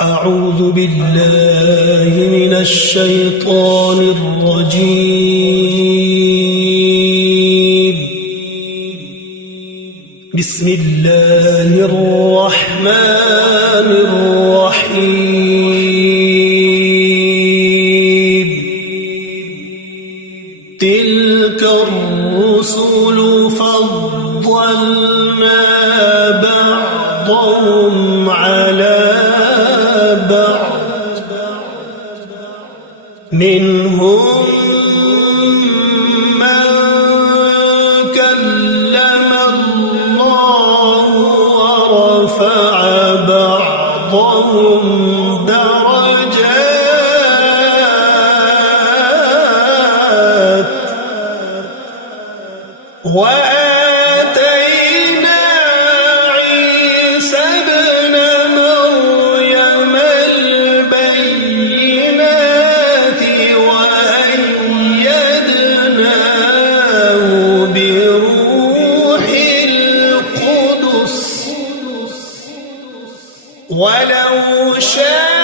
أعوذ بالله من الشيطان الرجيم. بسم الله الرحمن الرحيم. تلك الرسل فضلنا بعضهم على بعض، منهم من كلم الله ورفع بعضهم درجات، وآتينا عيسى ابن مريم البينات وأيدناه بروح القدس، ولو شاء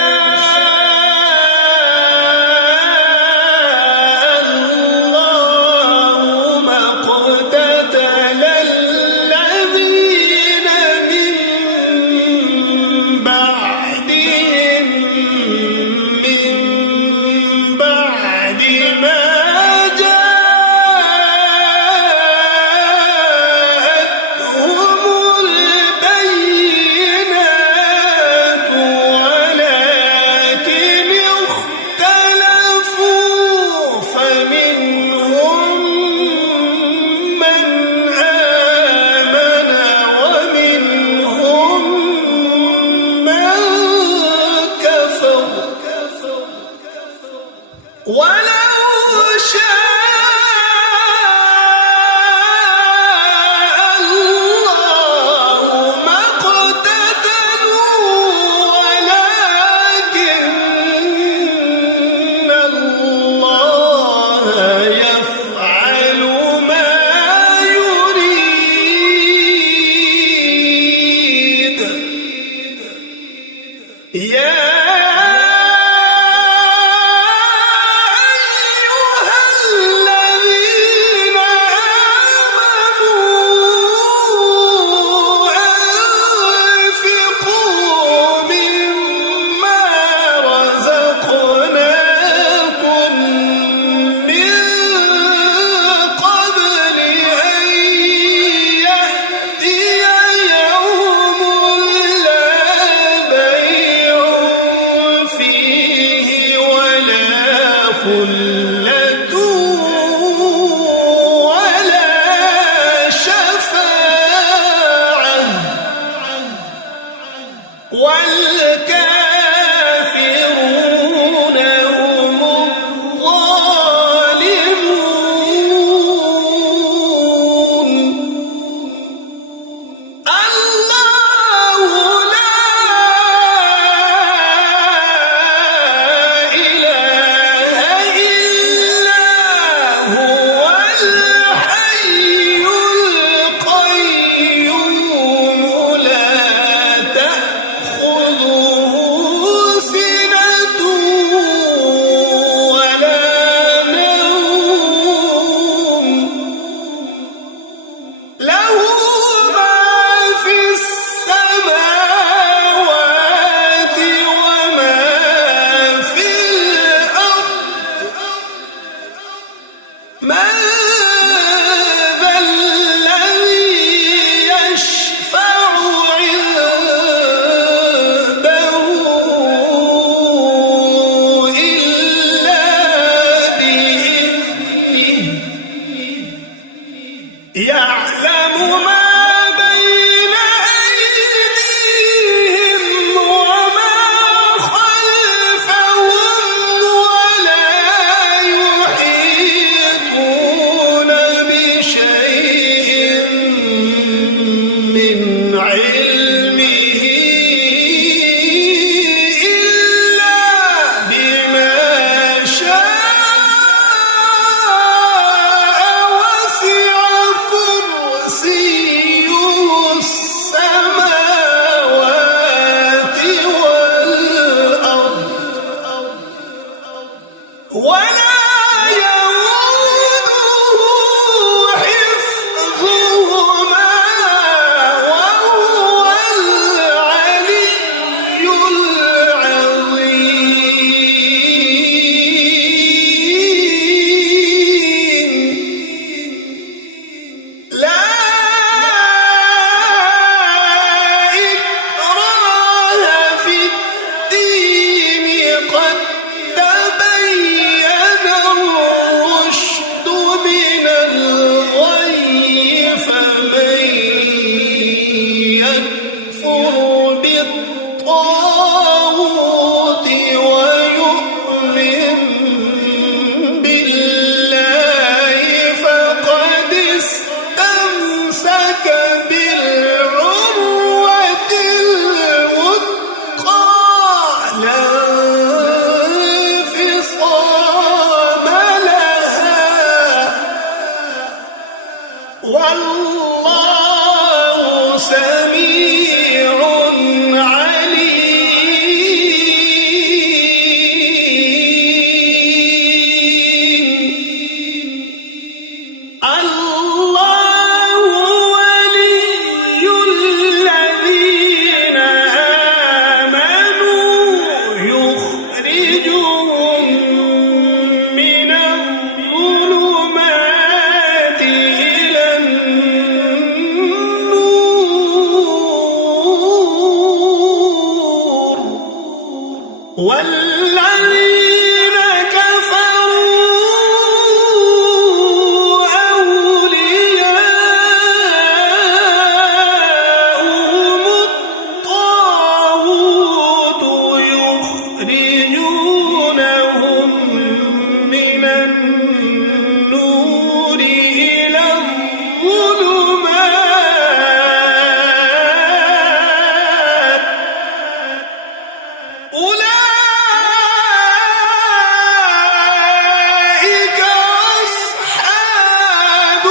والكافرون هم الظالمون. الله لا إله إلا هو الحي القيوم، لا تأخذه والذين كفروا أولياؤهم الطاغوت يخرجونهم من النور إلى الظلمات أولئك أصحاب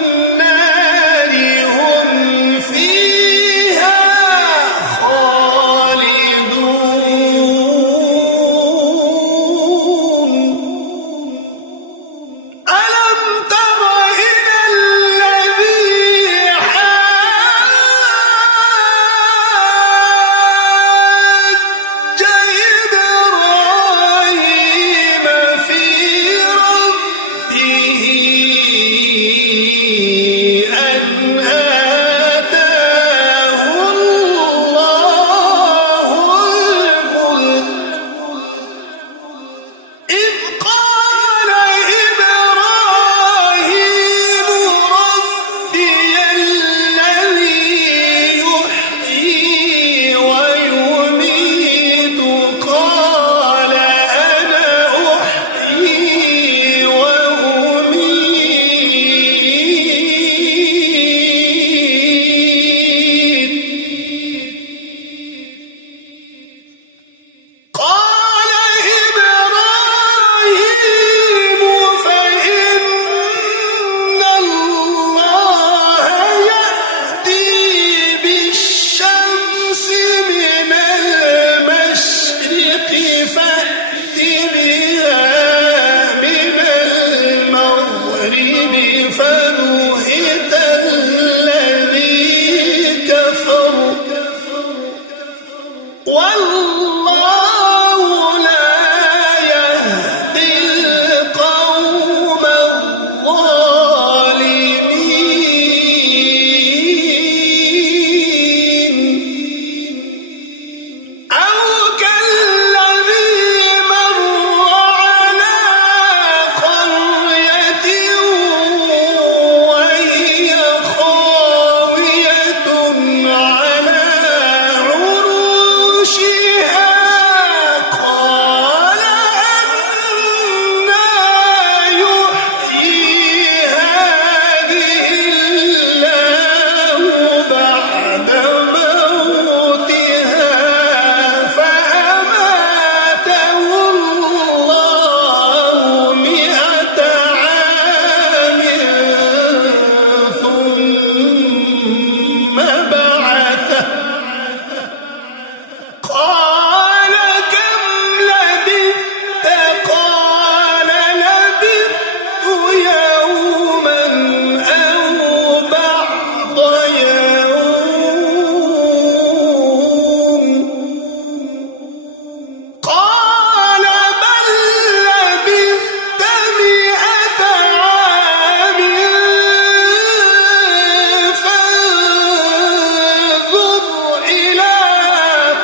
النار هم فيها خالدون ألم تر إلى الذي حاج إبراهيم في ربه أن آتاه الله الملك إذ قال إبراهيم ربي الذي يحيي ويميت قال أنا أحيي وأميت قال إبراهيم فإن الله يأتي بالشمس من المشرق فأت بها من المغرب فبهت الذي كفر والله لا يهدي القوم الظالمين أو كالذي مر على قرية وهي خاوية على عروشها قال أنى يحيي هذه الله بعد موتها فأماته الله 100 عام ثم بعثه قال كم لبثت قال لبثت يوما أو بعض يوم قال بل لبثت 100 عام فانظر إلى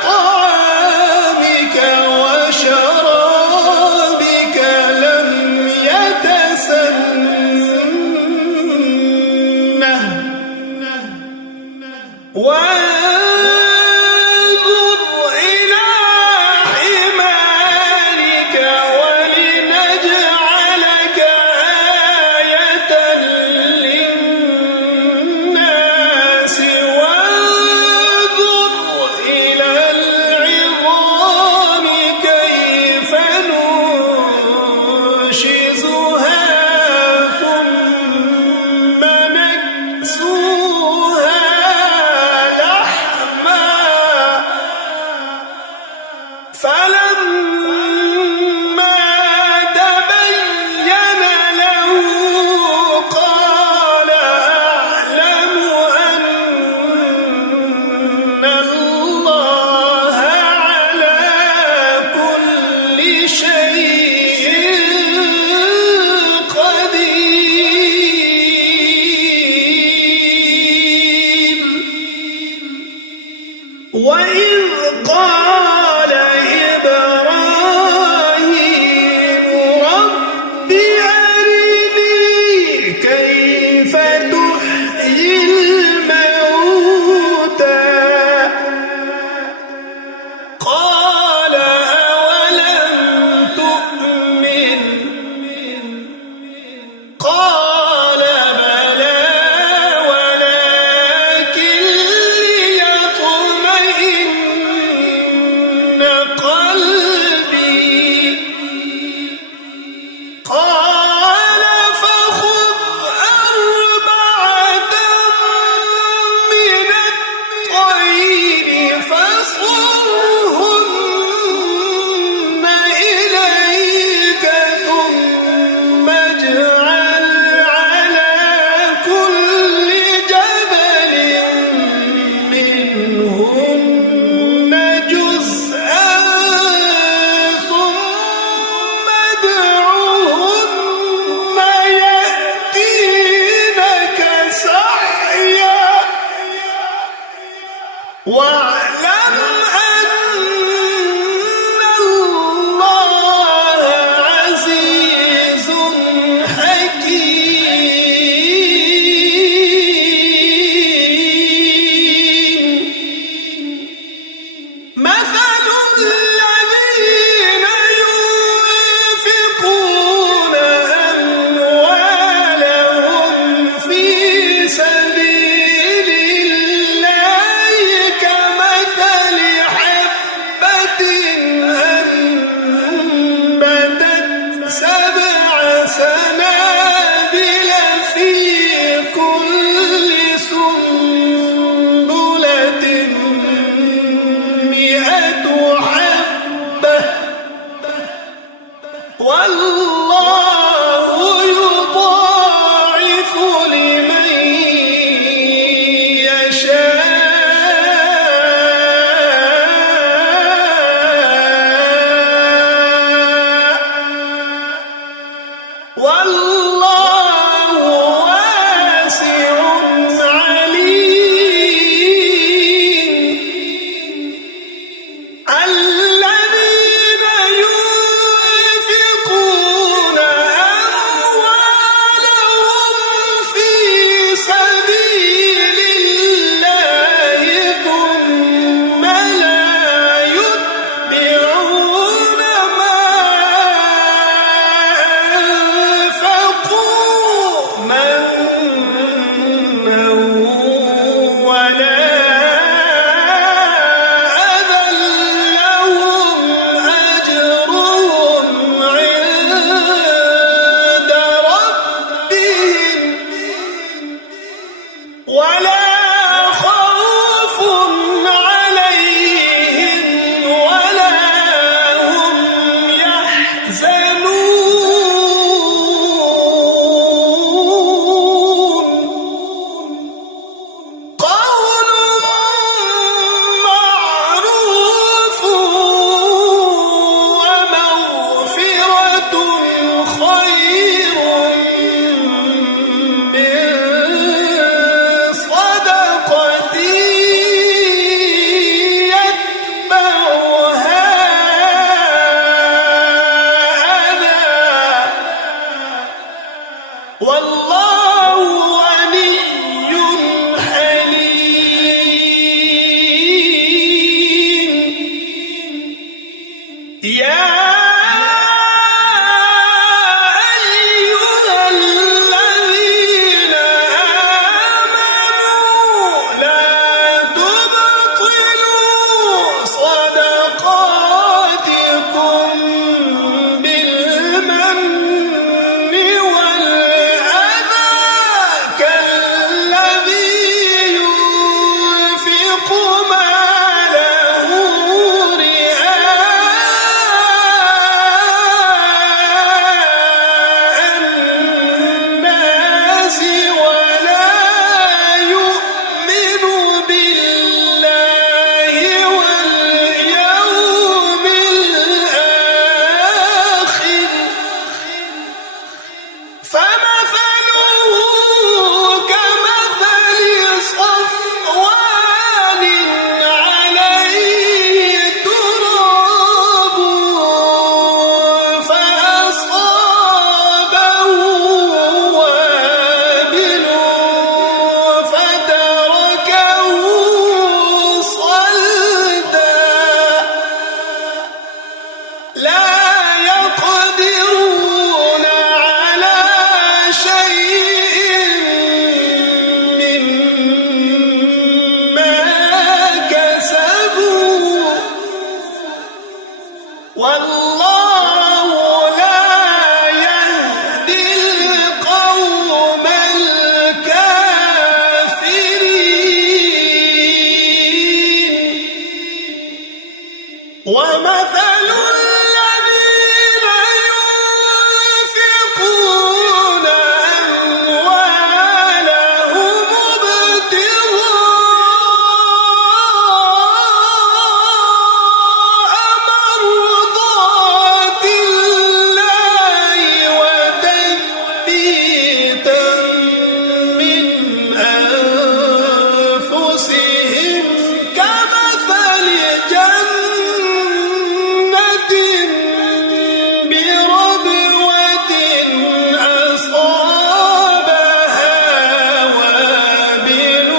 طعامك وشرابك لم يتسنه وانظر إلى حمارك ولنجعلك آية للناس وانظر إلى العظام كيف ننشزها ثم نكسوها لحما فلما تبين له قال أعلم أن الله على كل شيء قدير وإذ قال يا أيها الذين آمنوا لا تبطلوا صدقاتكم بالمن والأذى كالذي ينفق ماله رئاء الناس ولا يؤمن بالله واليوم الآخر فمثله كمثل صفوان عليه تراب فأصابه وابل فتركه صلدا لا يقدرون على شيء مما كسبوا والله لا يهدي القوم الكافرين ومثل الذين ينفقون أموالهم ابتغاء مرضات الله وتثبيتا من أنفسهم كمثل جنة بربوة أصابها وابل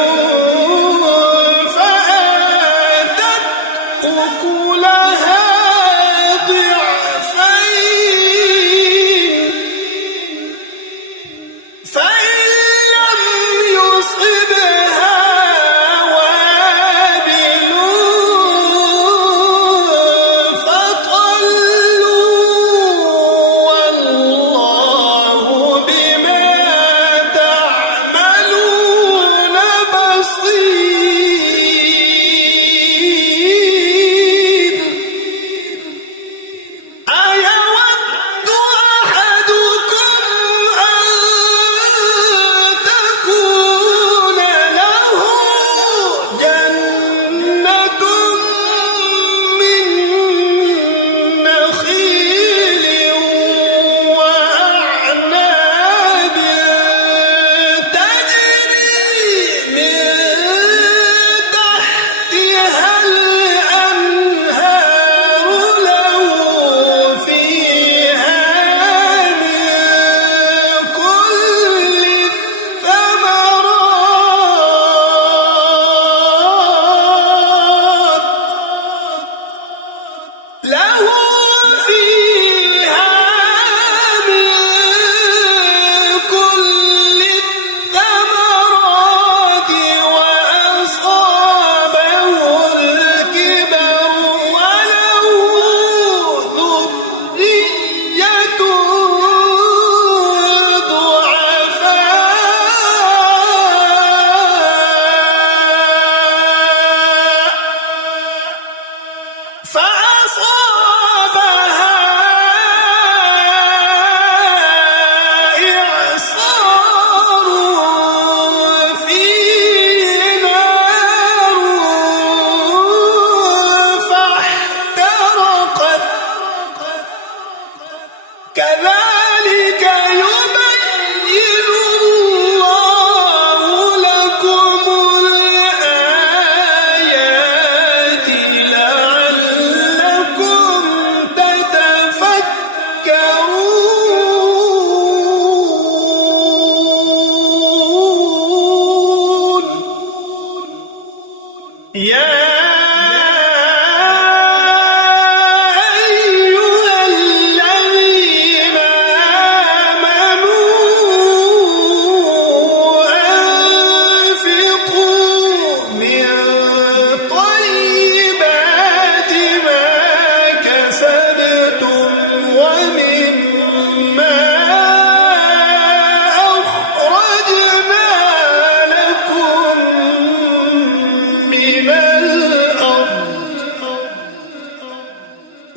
فآتت أكلها ضعفين فإن لم يصبها وابل فطل والله بما تعملون بصير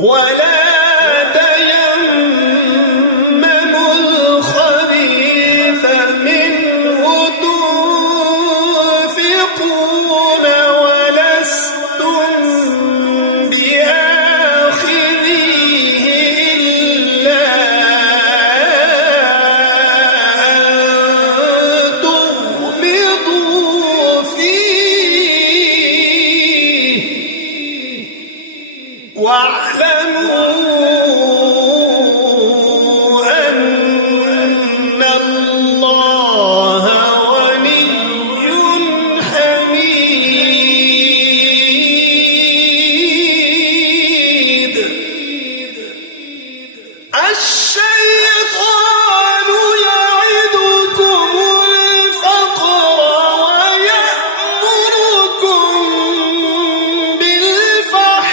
ولا تيمموا الخبيث منه تنفقون ولستم بآخذيه إلا أن تغمضوا فيه واعلموا أن الله غني حميد. الشيطان يعدكم الفقر ويأمركم بالفحشاء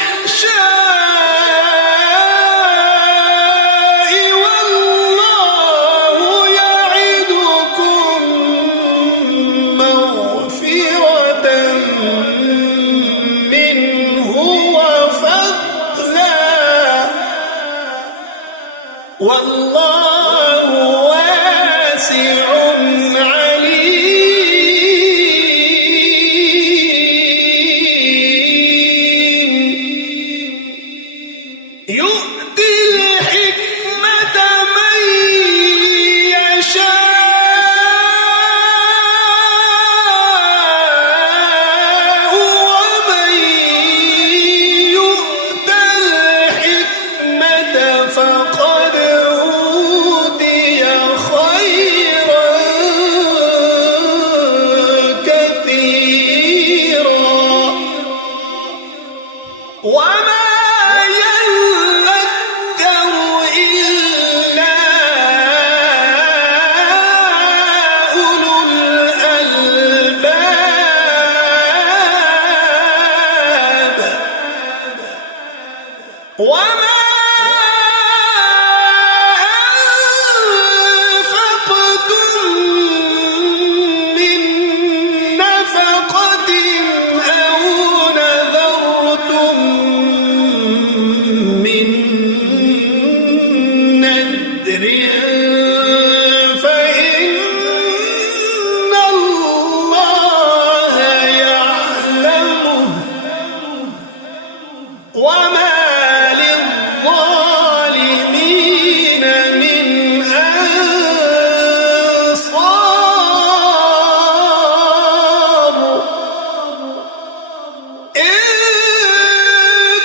والله يعدكم مغفرة منه وفضلا والله واسع عليم. يؤتي الحكمة من يشاء ومن يؤت الحكمة فقد أوتي خيرا كثيرا وما يذكر إلا أولو الألباب. وما أنفقتم من نفقة أو نذرتم من نذر فإن الله يعلمه وما للظالمين من أنصار. إن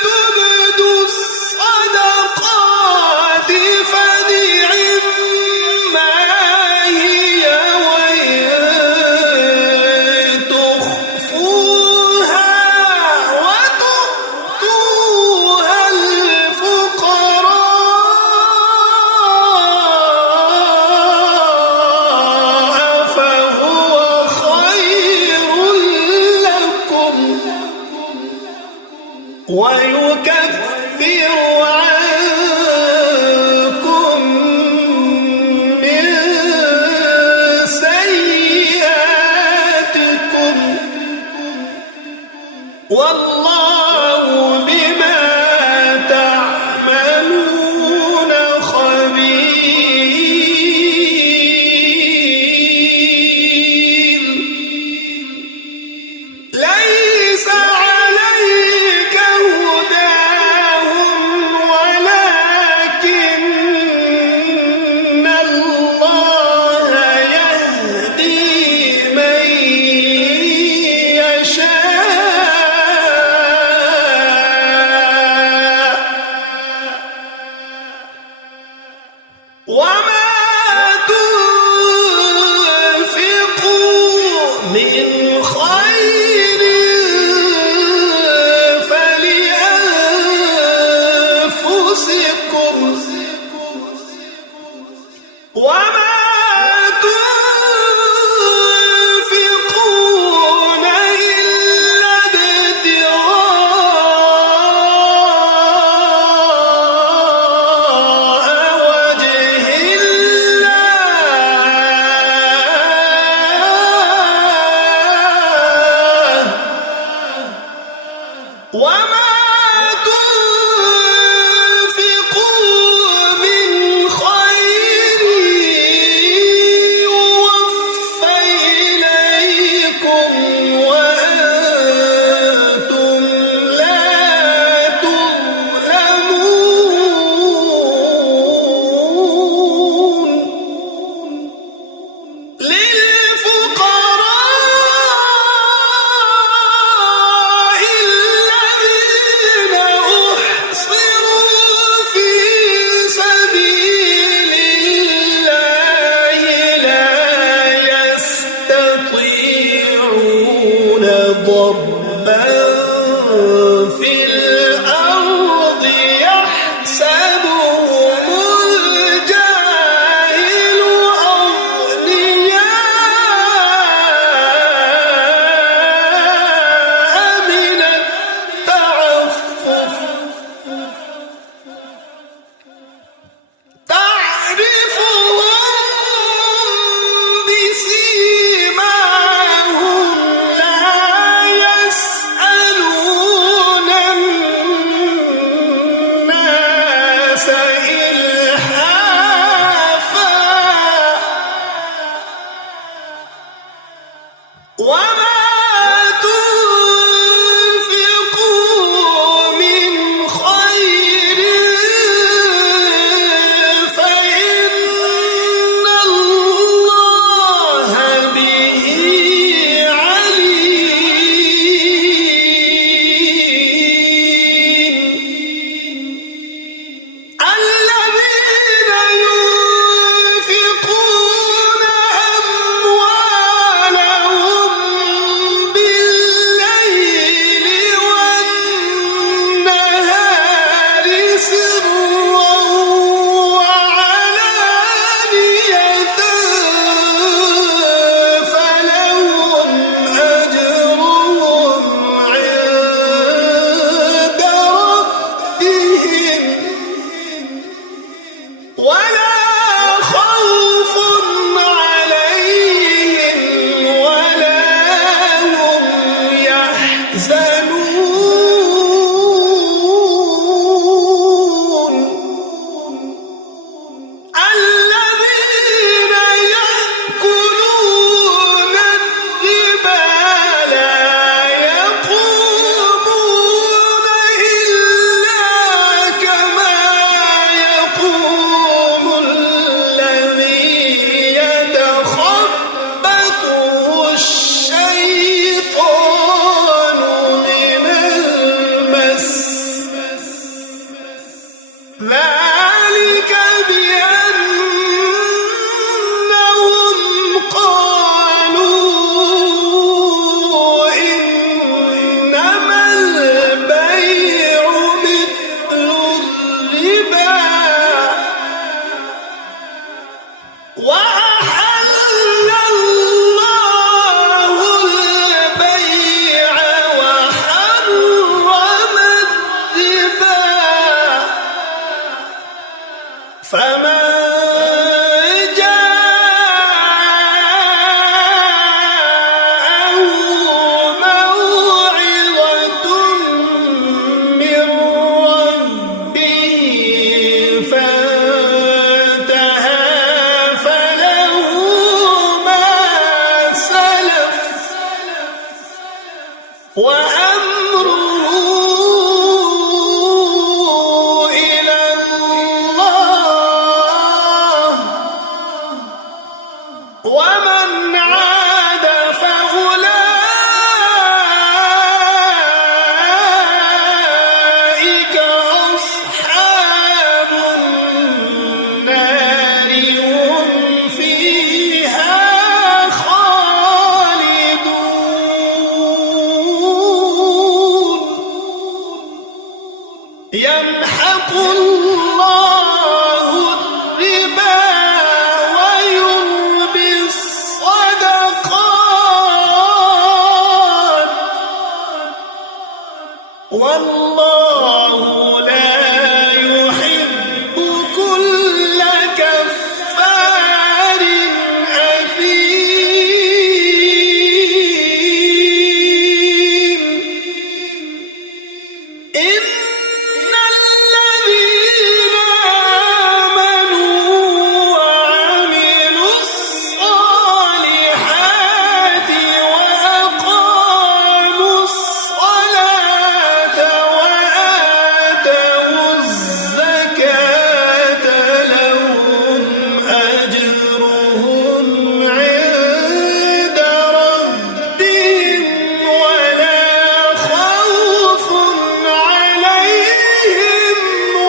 تبدوا الصدقات فنعما هي وإن تخفوها وتؤتوها الفقراء فهو خير لكم ويكفر عنكم من سيئاتكم والله بما تعملون خبير. ليس عليك هداهم يمحق الله الربا ويربي الصدقات والله لا يحب كل كفار أثيم. إن الذين آمنوا وعملوا الصالحات وأقاموا الصلاة وآتوا الزكاة لهم أجرهم عند ربهم ولا خوف عليهم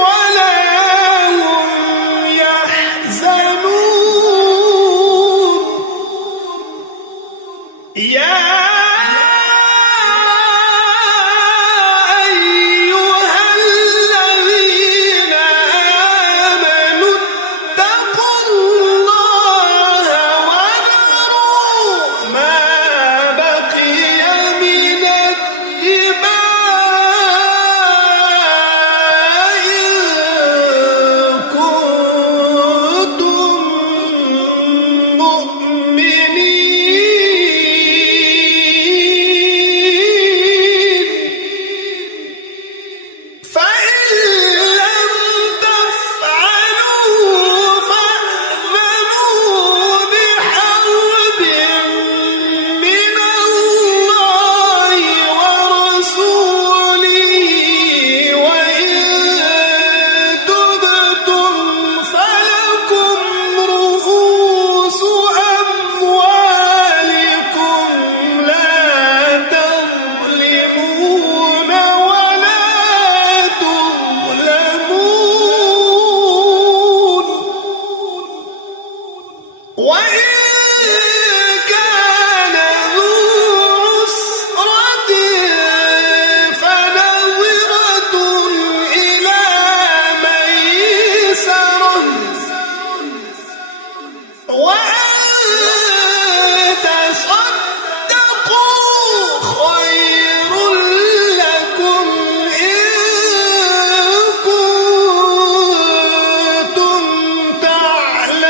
ولا هم يحزنون. يا أيها الذين آمنوا اتقوا الله وذروا ما بقي من الربا إن كنتم مؤمنين. فإن لم تفعلوا فأذنوا بحرب من الله ورسوله وإن تبتم فلكم رؤوس أموالكم لا تظلمون ولا تظلمون. وإن كان ذو عسرة فنظرة إلى ميسرة وأن تصدقوا خير لكم إن كنتم تعلمون.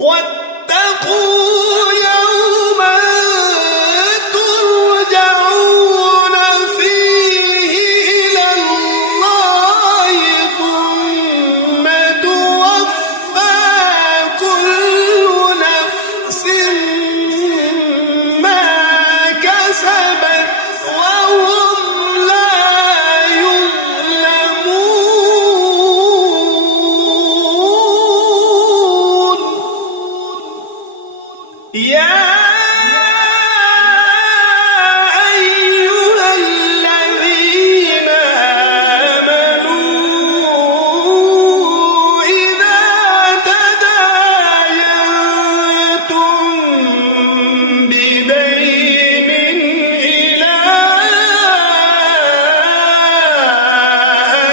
واتقوا يوما ترجعون فيه إلى الله ثم توفى كل نفس ما كسبت وهم لا يظلمون. يا أيها الذين آمنوا إذا تداينتم بدين إلى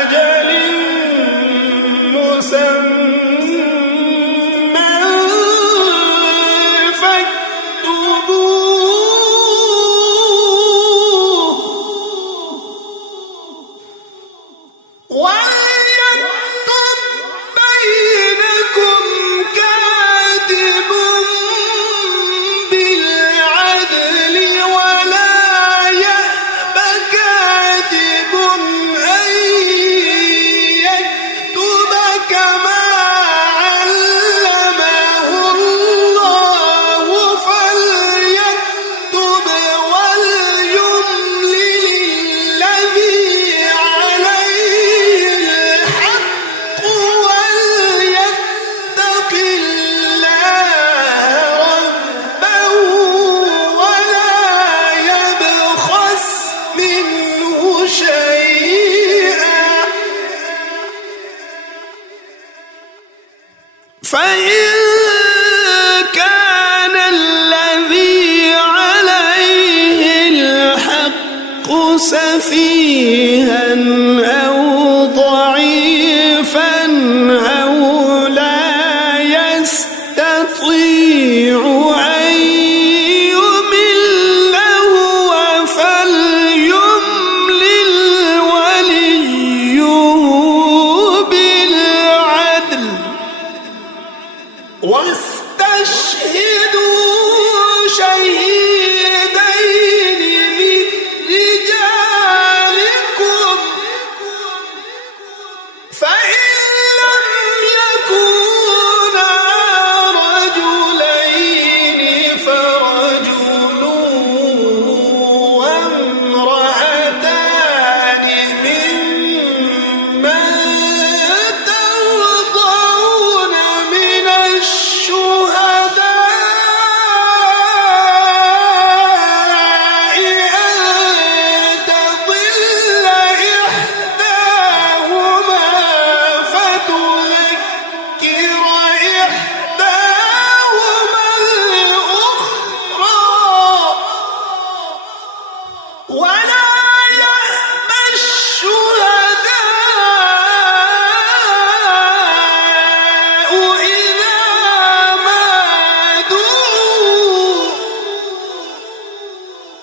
أجل مسمى فاكتبوه وليكتب بينكم كاتب بالعدل ولا يأب كاتب أن يكتب كما علمه الله فليكتب وليملل الذي عليه الحق وليتق الله ربه ولا يبخس منه شيئا. فإن كان الذي عليه ولا يأبى الشهداء إذا ما دعوا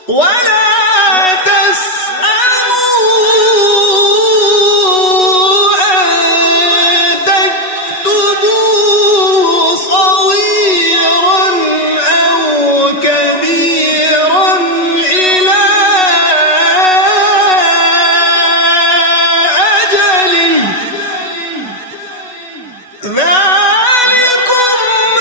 ولا تسأموا أن تكتبوا صغيرا أو كبيرا إلى أجله ذلكم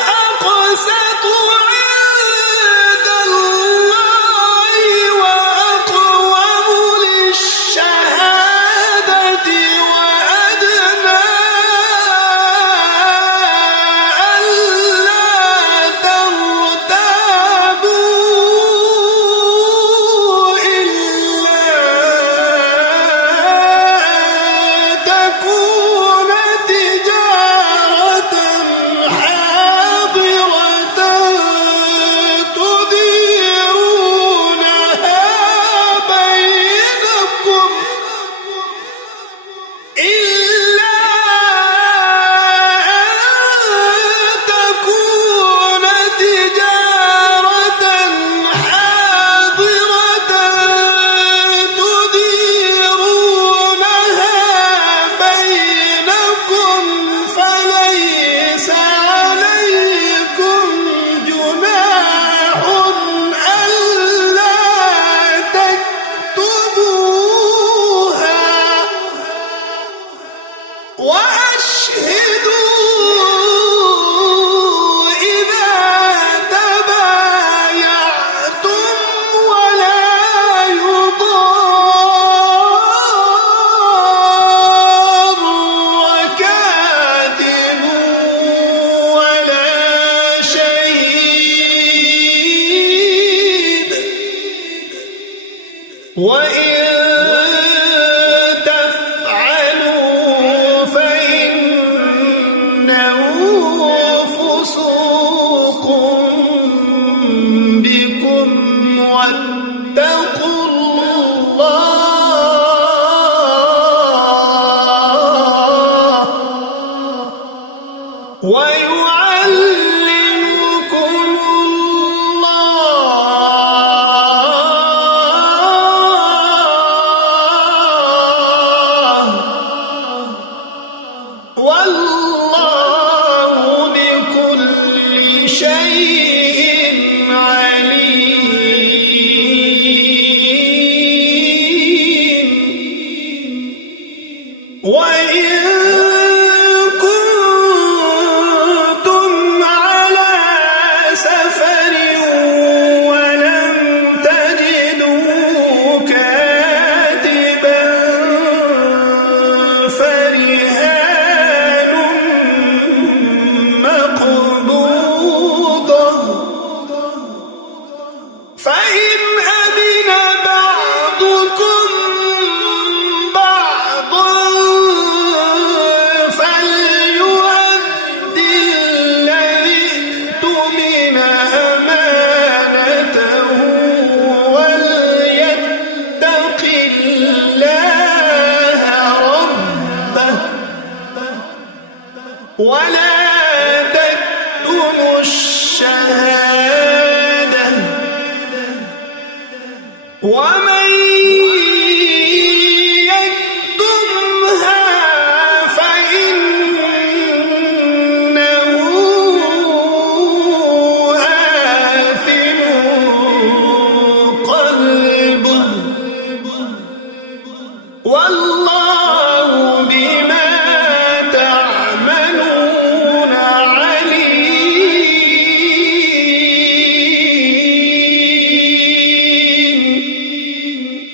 أقسط عند الله وأقوم للشهادة وأدنى ألا ترتابوا إلا أن تكون تجارة حاضرة تديرونها بينكم إلا أن تكون تجارة حاضرة تديرونها بينكم فليس عليكم جناح ألا تكتبوها وأشهدوا إذا تبايعتم ولا يضار كاتب ولا شهيد وإن تفعلوا فإنه فسوق بكم واتقوا الله ويعلمكم الله والله بكل شيء عليم وإن كنتم على سفر ولم تجدوا كاتبا فرهان مقبوضة فإن أذن بعضكم بعضا فليؤد الذي اؤتمن أمانته وليتق الله ربه ولا تكتموا الشهادة ومن يكتمها فإنه آثم قلبه والله بما تعملون عليم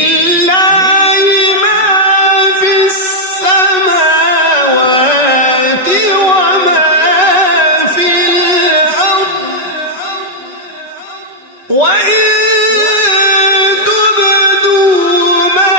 لله ما في السماوات وما في الأرض وإن تبدوا ما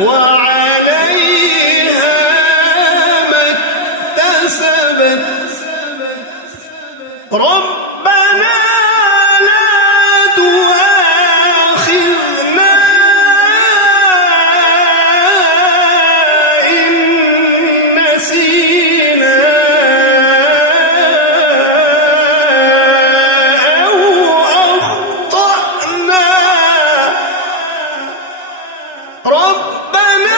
وعليها ما اكتسبت ربنا لا تؤاخذنا إن نسينا أو أخطأنا ربنا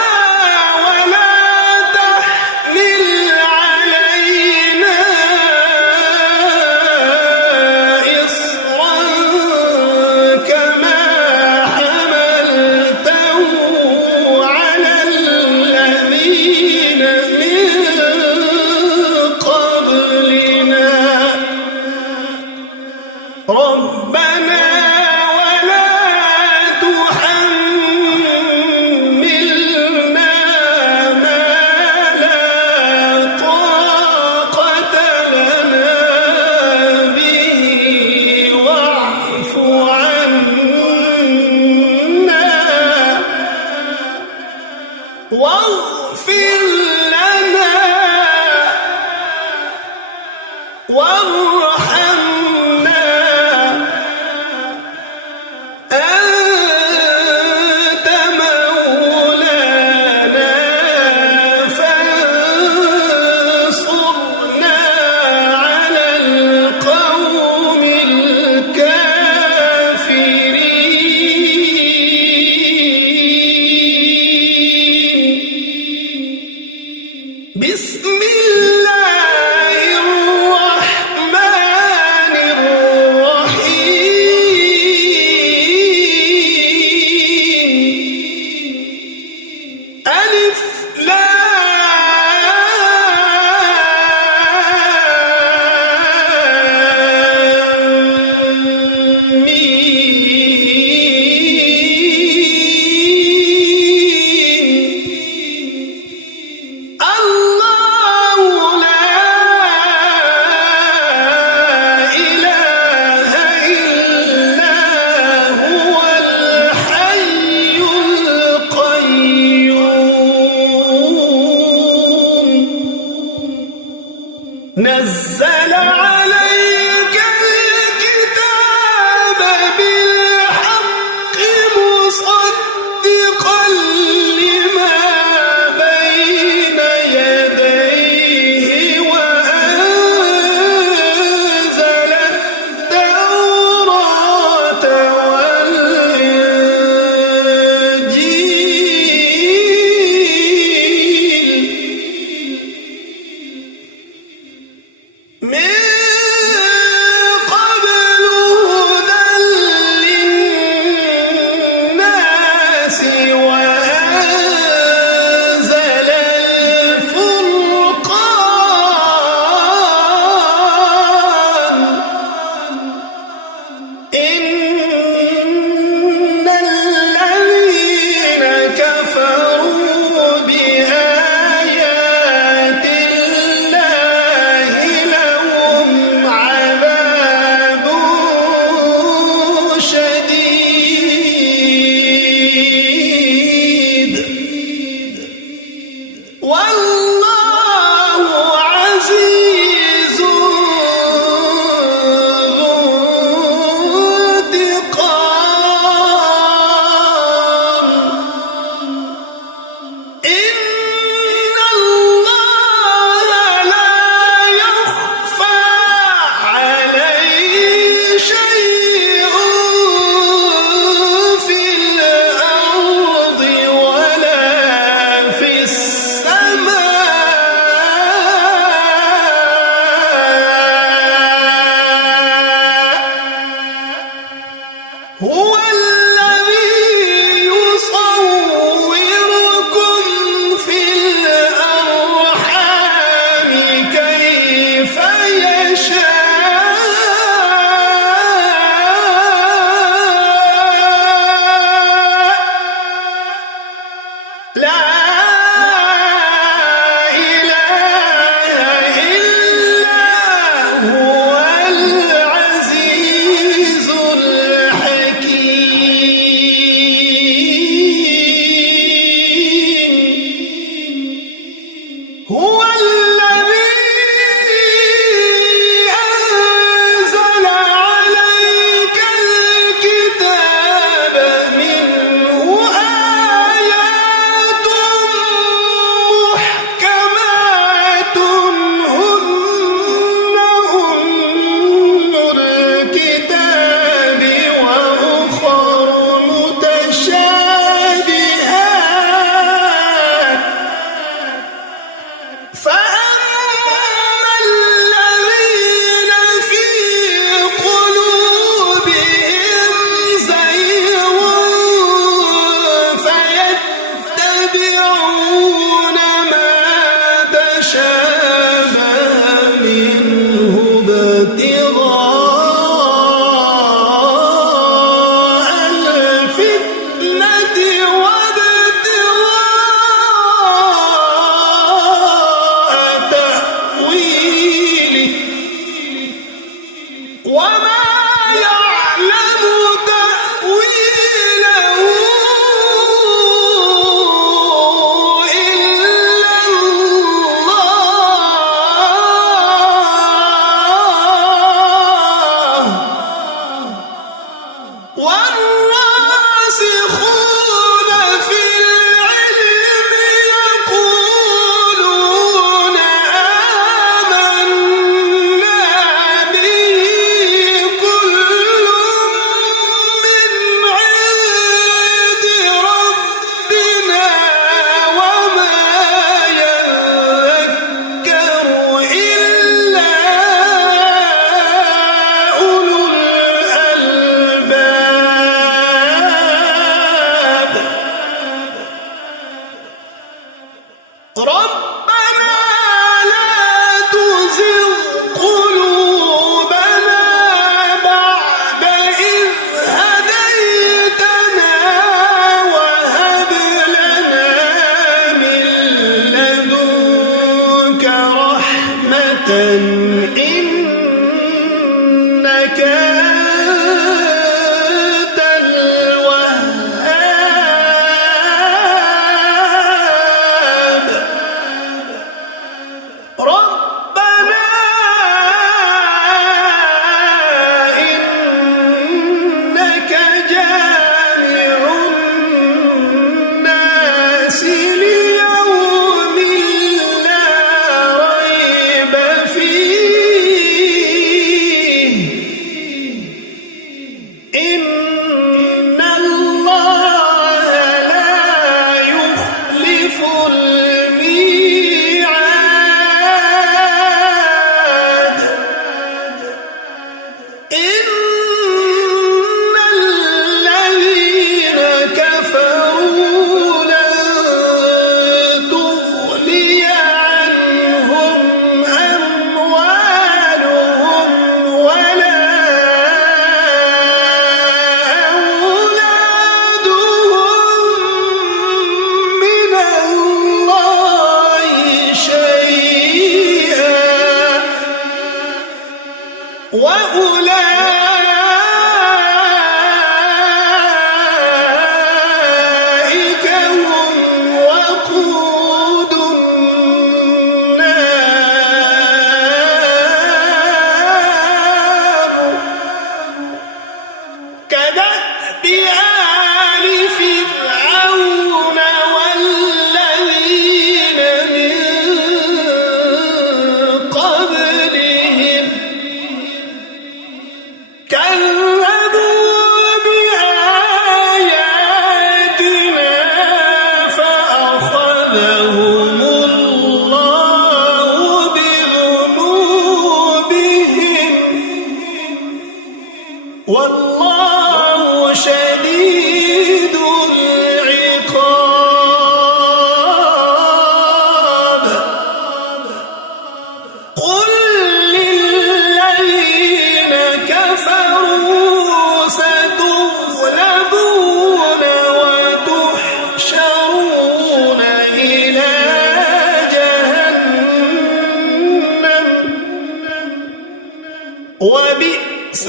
وبئس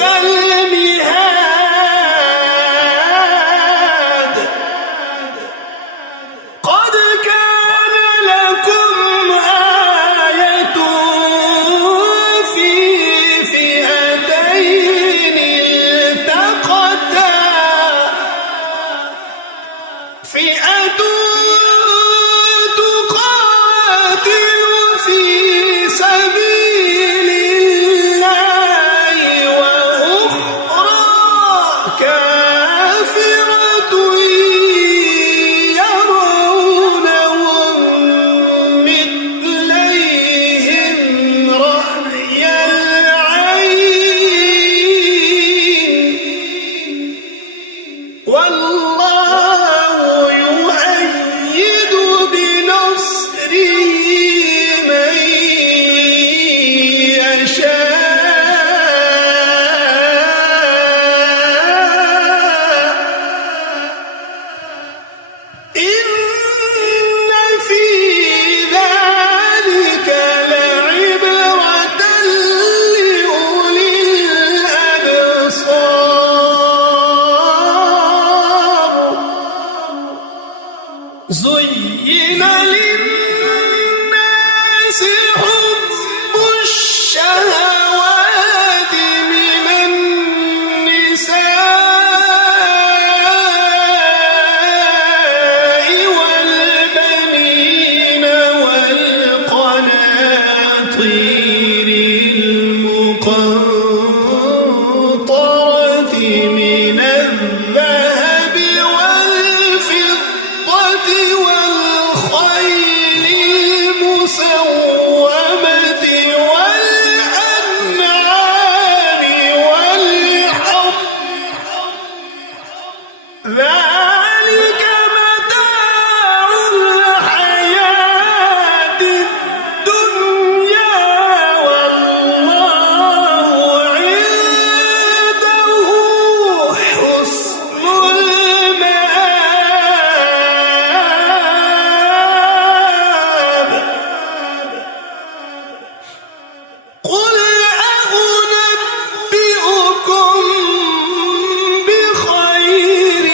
المهاد قد كان لكم آية في فئتين التقتا فئة تقاتل في سبيل الله وأخرى كافرة يرونهم مثليهم رأي العين والله يؤيد بنصره من يشاء إن في ذلك لعبرة لأولي الأبصار زين للناس حب الشهوات من النساء والبنين والقناطير المقنطرة من الذهب والفضة والخيل المسومة والأنعام والحرث ذلك متاع الحياة الدنيا والله عنده حسن المآب قل أنبئكم بخير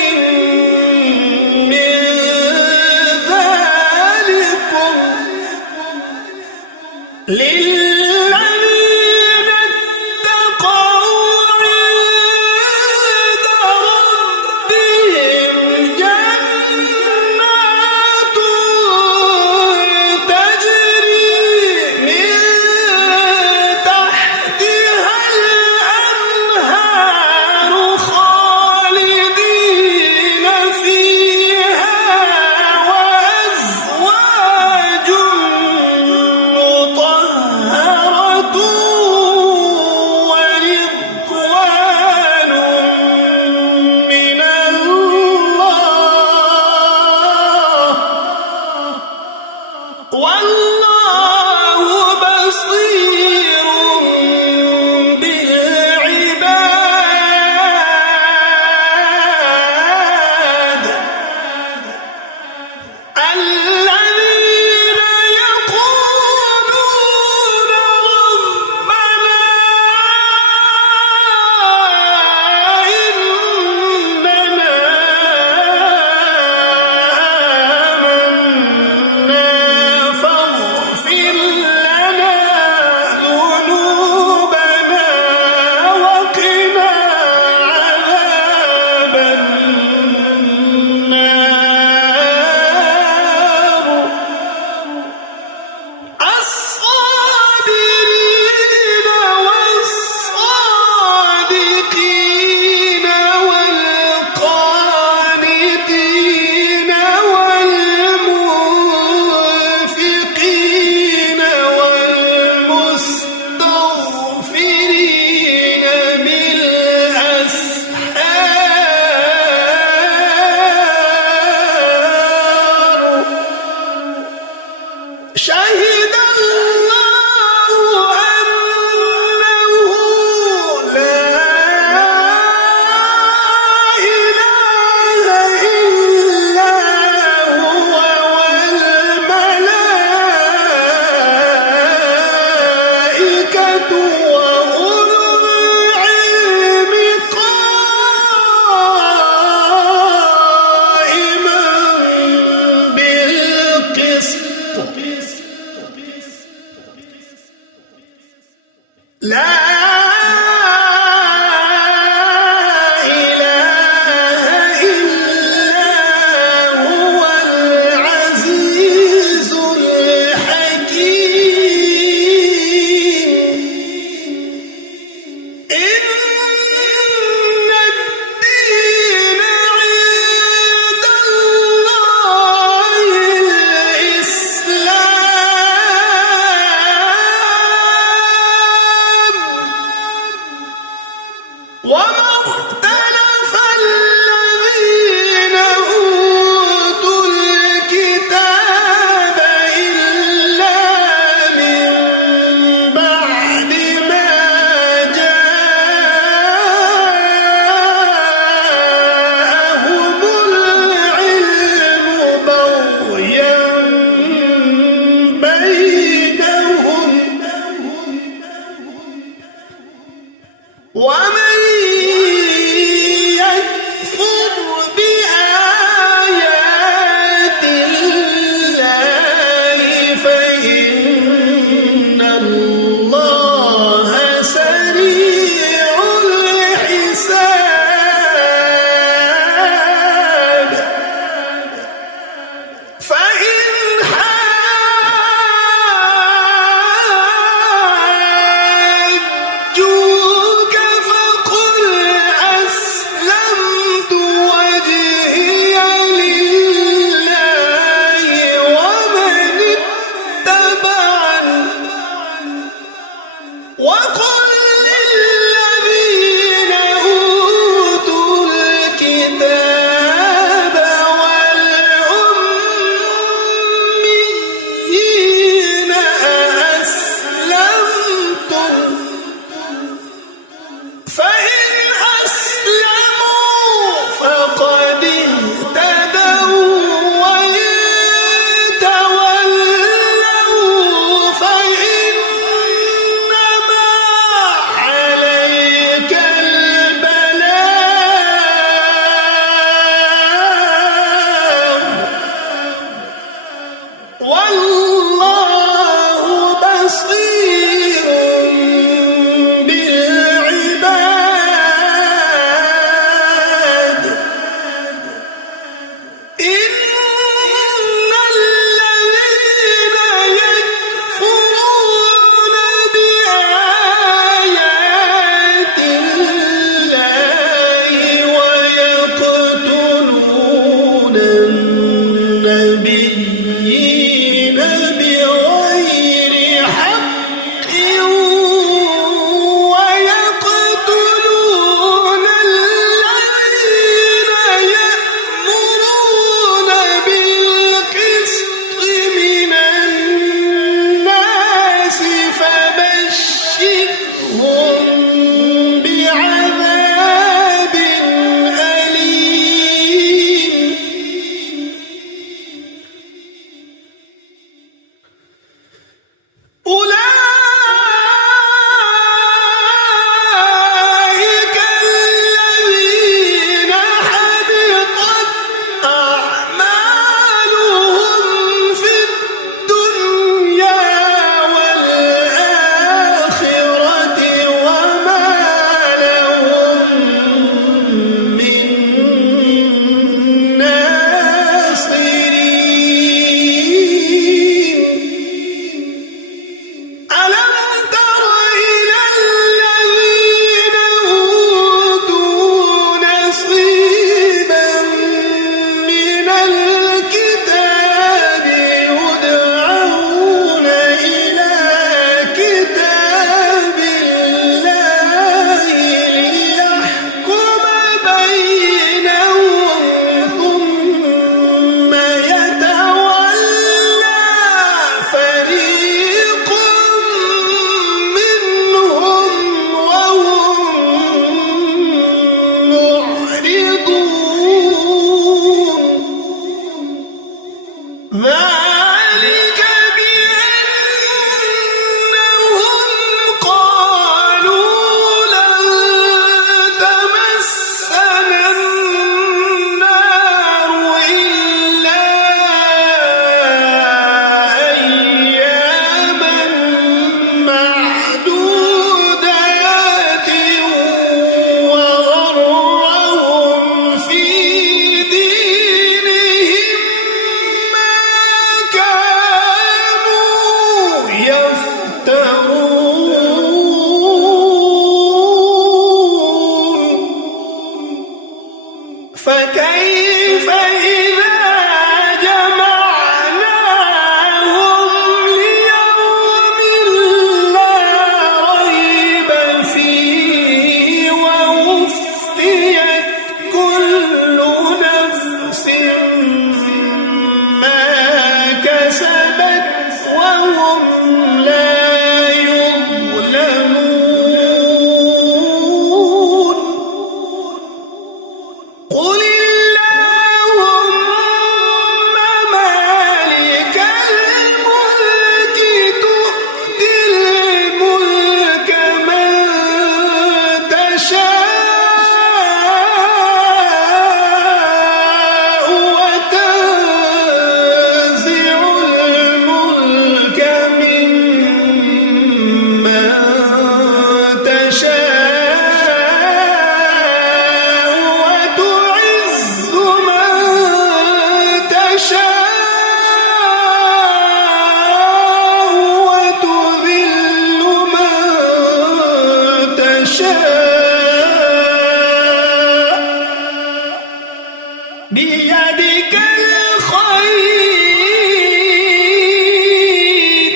ذلك بأنهم قالوا لن تمسنا النار إلا أياما معدودات وغرهم في دينهم ما كانوا يفترون فكيف إذا جمعناهم ليوم لا ريب فيه ووفيت كل نفس ما كسبت وهم لا يظلمون قل اللهم مالك الملك تؤتي الملك من تشاء وتنزع الملك ممن تشاء وتعز من تشاء وتذل من تشاء بيدك الخير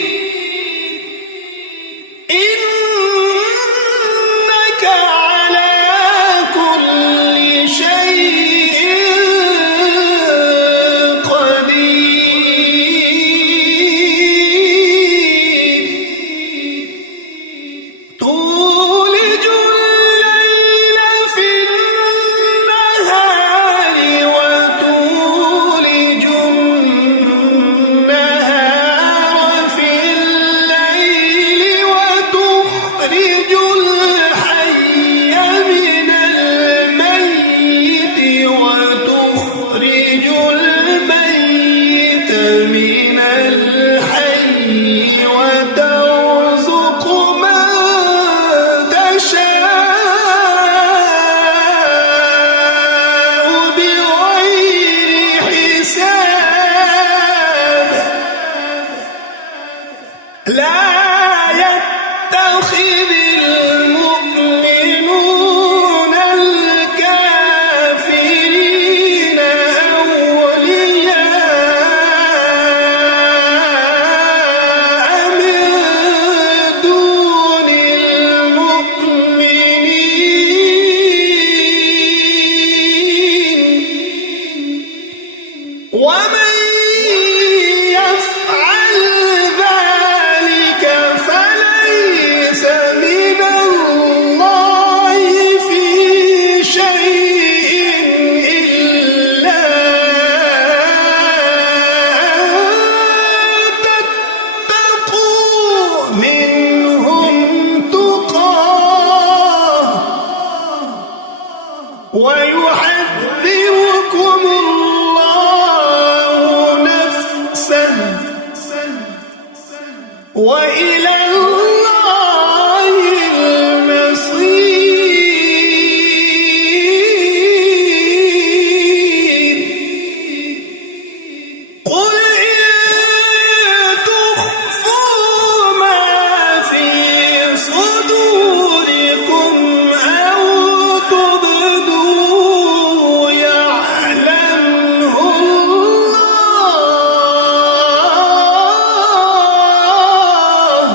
إنك على كل شيء قدير تولج الليل في النهار وتولج النهار في الليل وتخرج الحي من الميت وتخرج الميت من الحي وترزق من تشاء بغير حساب لا يتخذ المؤمنون الكافرين أولياء من دون المؤمنين ومن يفعل ذلك فليس من الله في شيء إلا أن تتقوا منهم تقاه ويحذركم الله نفسه وإلى الله المصير قل إن تخفوا ما في صدوركم أو تبدوه يعلمه الله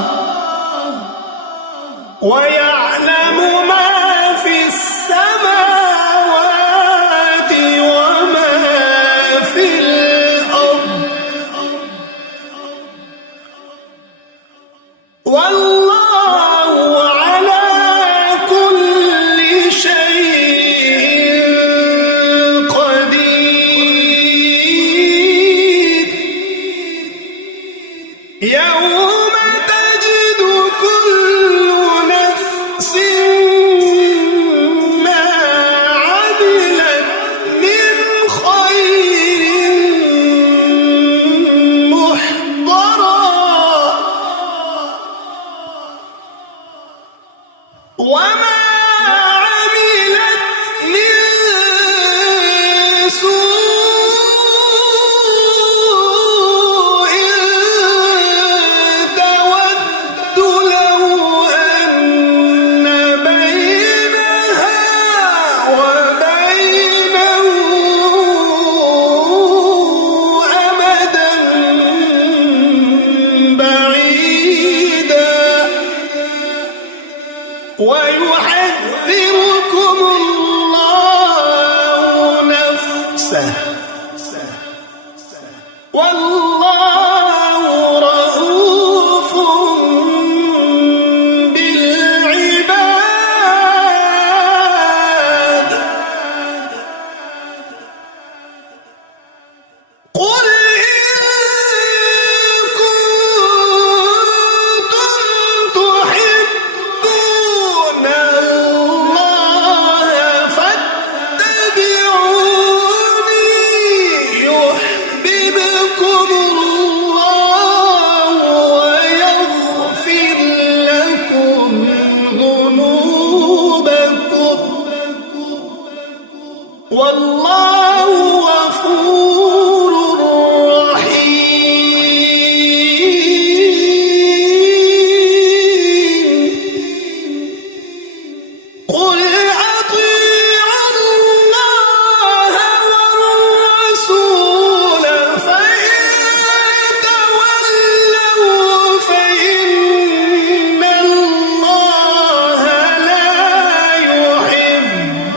والله رؤوف بالعباد قل إن كنتم تحبون الله فاتبعوني يحببكم الله ويغفر لكم ذنوبكم والله غفور رحيم قل أطيعوا الله والرسول فإن تولوا فإن الله لا يحب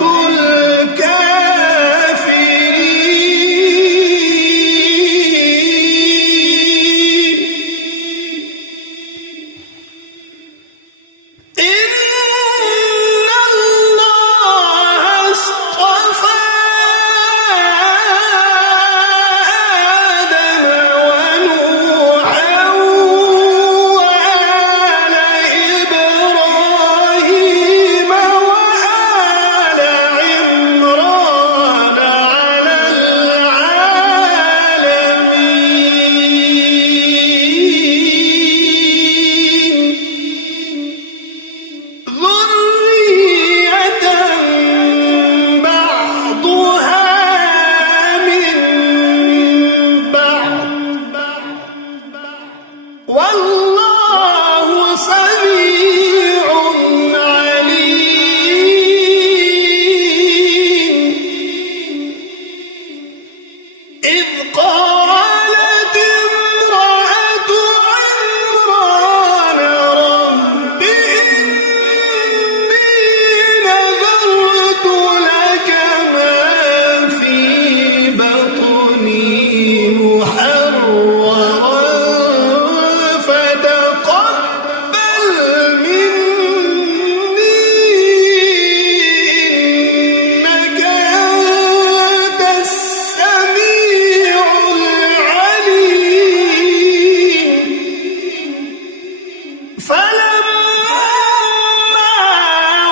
الكافرين إن الله اصطفى آدم ونوحا وآل إبراهيم وآل عمران على العالمين ذرية بعضها من بعض والله سميع عليم إذ قالت امرأة عمران رب إني نذرت لك ما في بطني محررا فتقبل مني إنك أنت السميع العليم فلما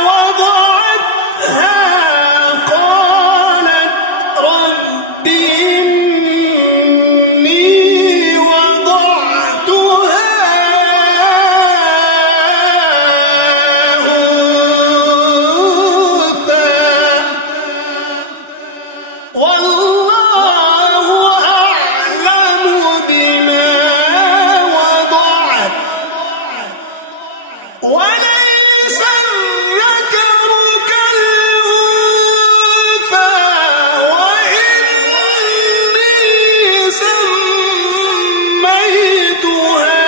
وضعتها قالت رب إني وضعتها أنثى والله أعلم بما وضعت وليس الذكر كالأنثى وإني سميتها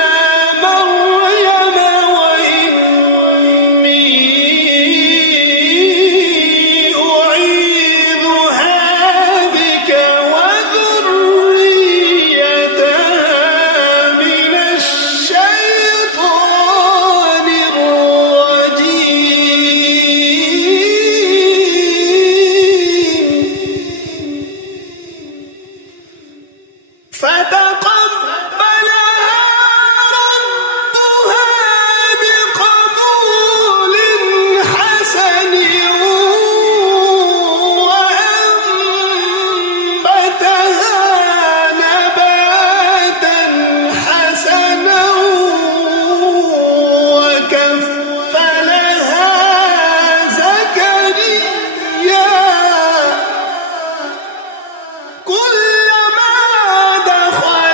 مريم وإني أعيذها بك وذريتها من الشيطان الرجيم فتقبلها ربها بقبول حسن وأنبتها نباتا حسنا وكفلها زكريا كلما دخل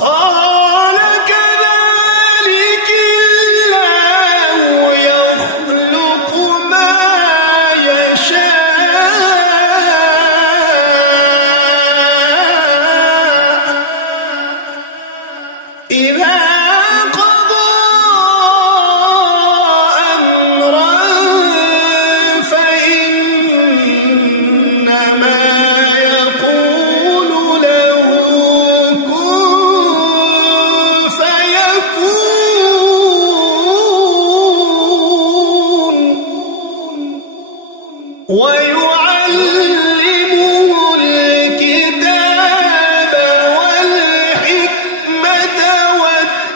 قال كذلك الله يخلق ما يشاء إذا قضى أمرا فإنما يقول له كن فيكون ويعلمه الكتاب والحكمة والتوراة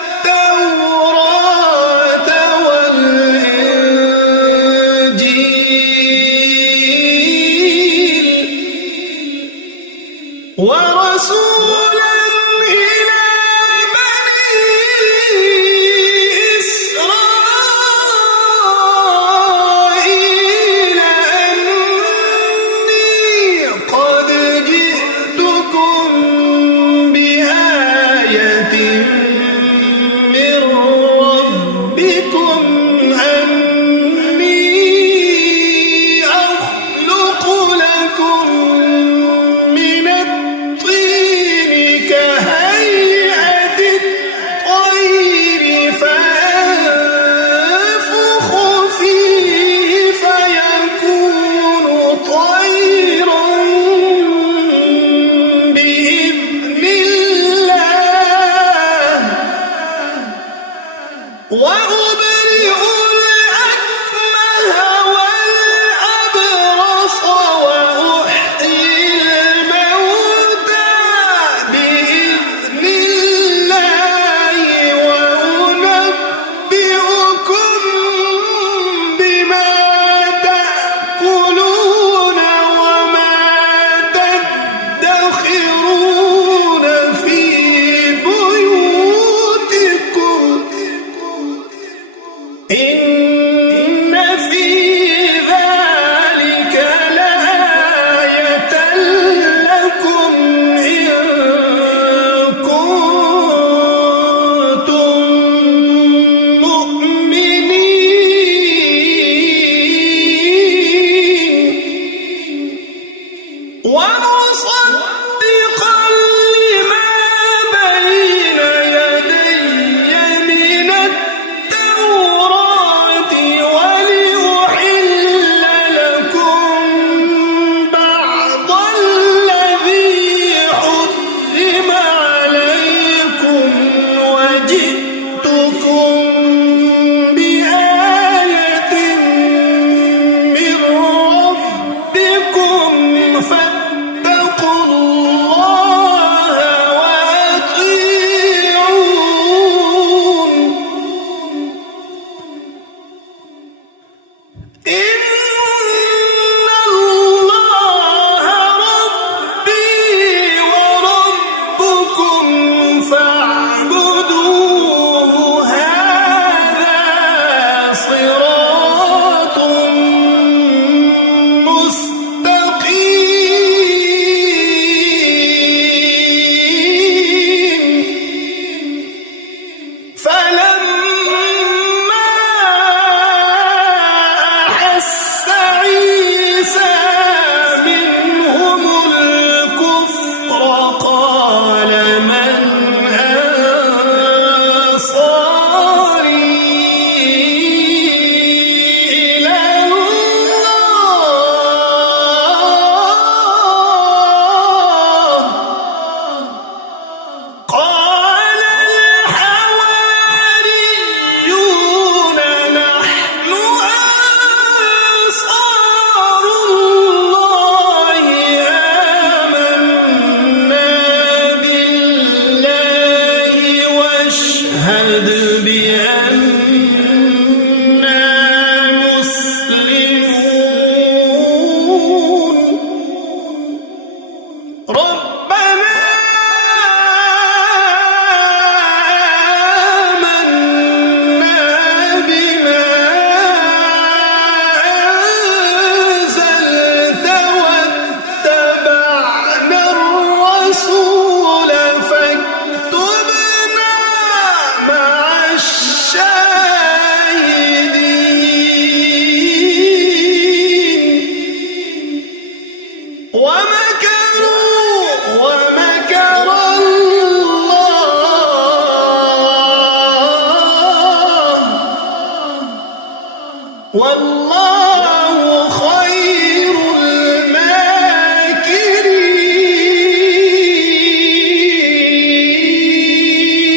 والله خير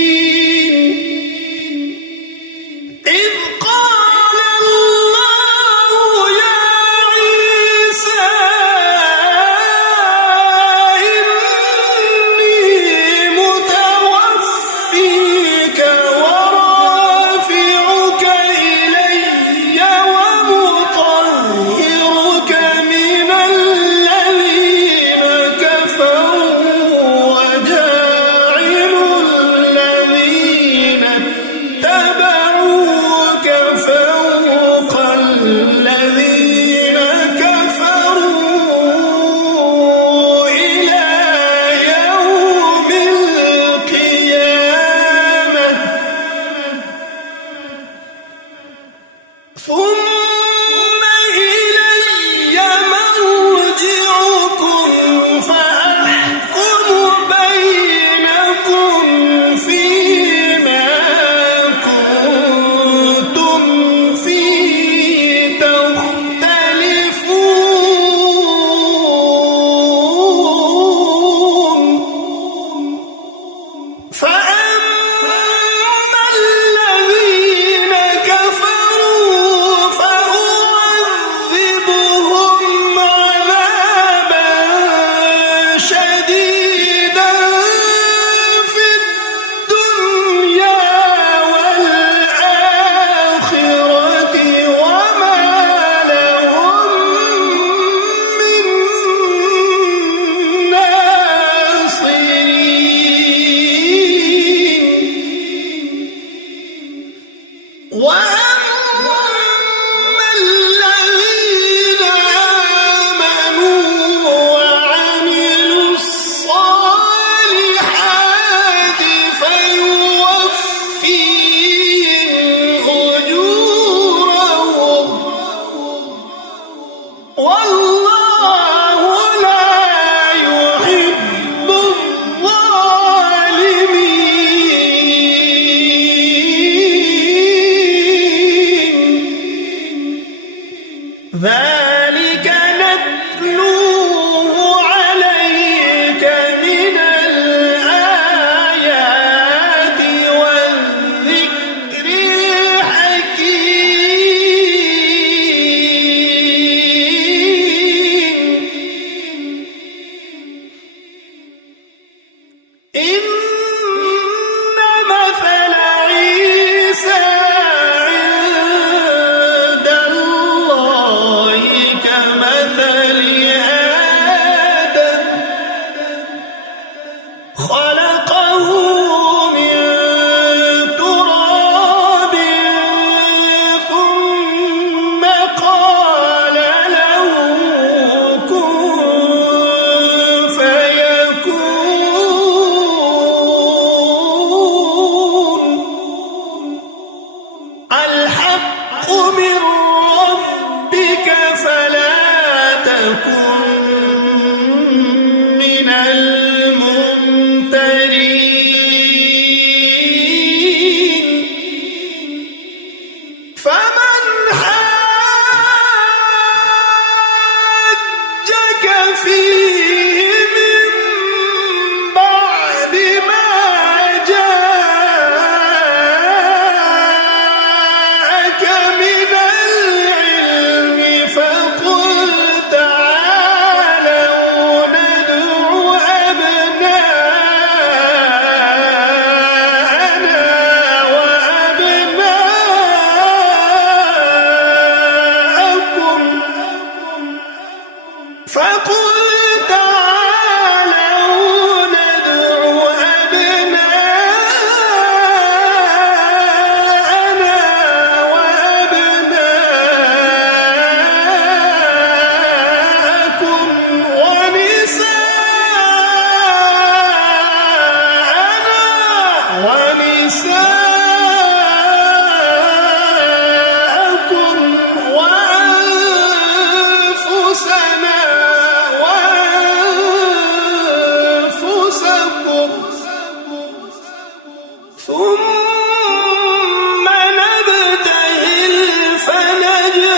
الماكرين إذ قال الله يا عيسى إني متوفيك ورافعك إلي ومطهرك من الذين كفروا وجاعل الذين اتبعوك فوق الذين كفروا إلى يوم القيامة ثم إلي مرجعكم فأحكم بينكم فيما كنتم فيه تختلفون فأما الذين كفروا فأعذبهم عذابا شديدا في الدنيا والآخرة وما لهم من ناصرين وأما الذين آمنوا وعملوا الصالحات فيوفيهم أجورهم والله لا يحب الظالمين ذلك نتلوه عليك من الآيات والذكر الحكيم إن مثل عيسى عند الله كمثل آدم خلقه من تراب ثم قال له كن فيكون الحق من ربك فلا تكن من الممترين فمن حاجك فيه من بعد ما جاءك من العلم فقل تعالوا ندعو أبناءنا وأبناءكم فقل تعالوا ندعو أبناءنا وأبناءكم ونساءكم وأنفسنا وأنفسكم ثم نبتهل فنجعل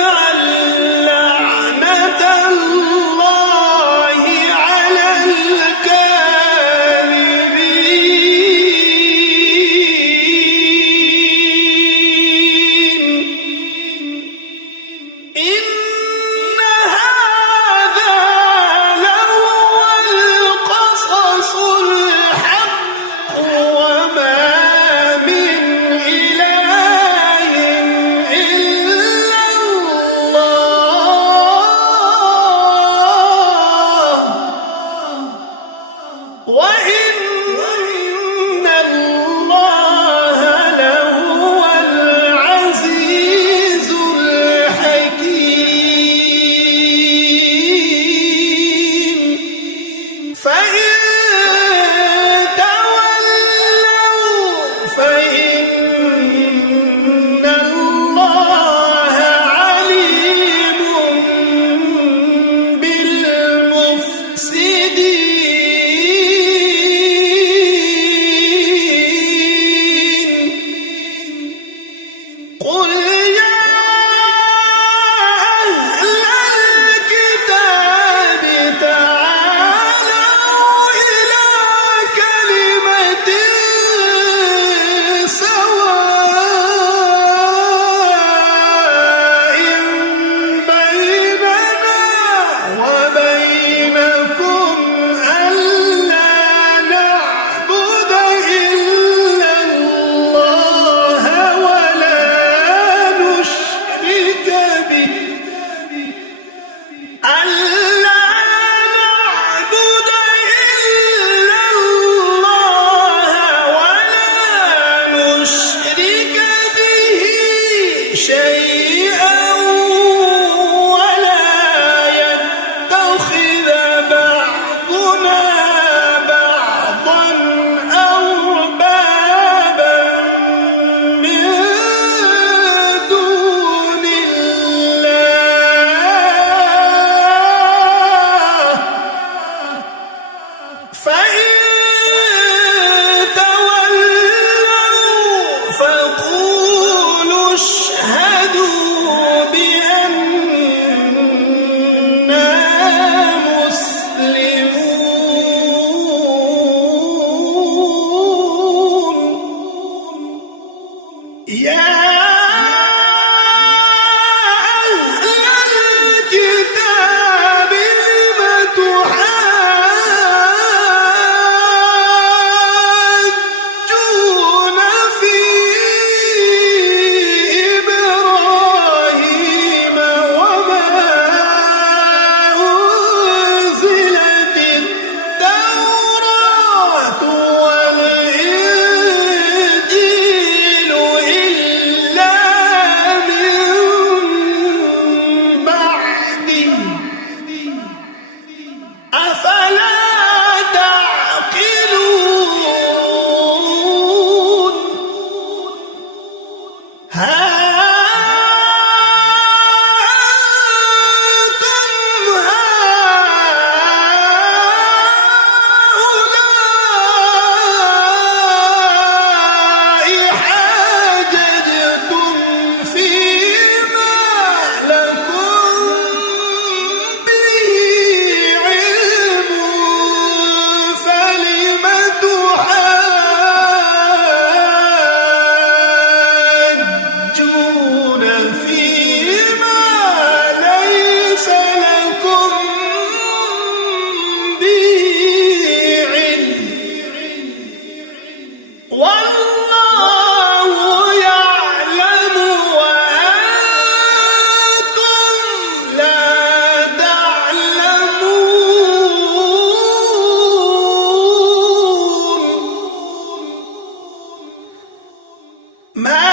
ما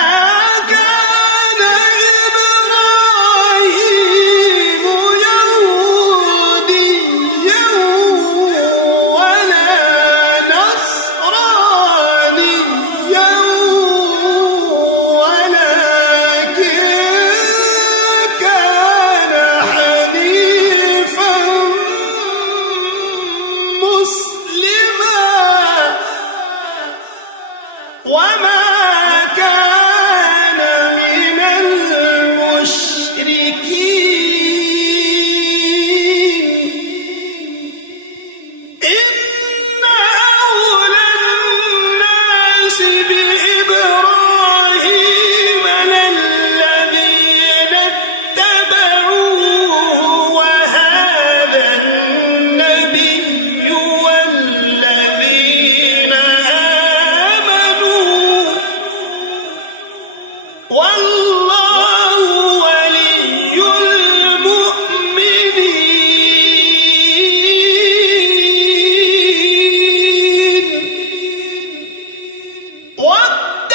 كان إبراهيم يهوديا ولا نصرانيا ولكن كان حنيفا مسلما وما كان من المشركين إن أولى الناس بإبراهيم للذين اتبعوه وهذا النبي والذين آمنوا والله ولي المؤمنين ودت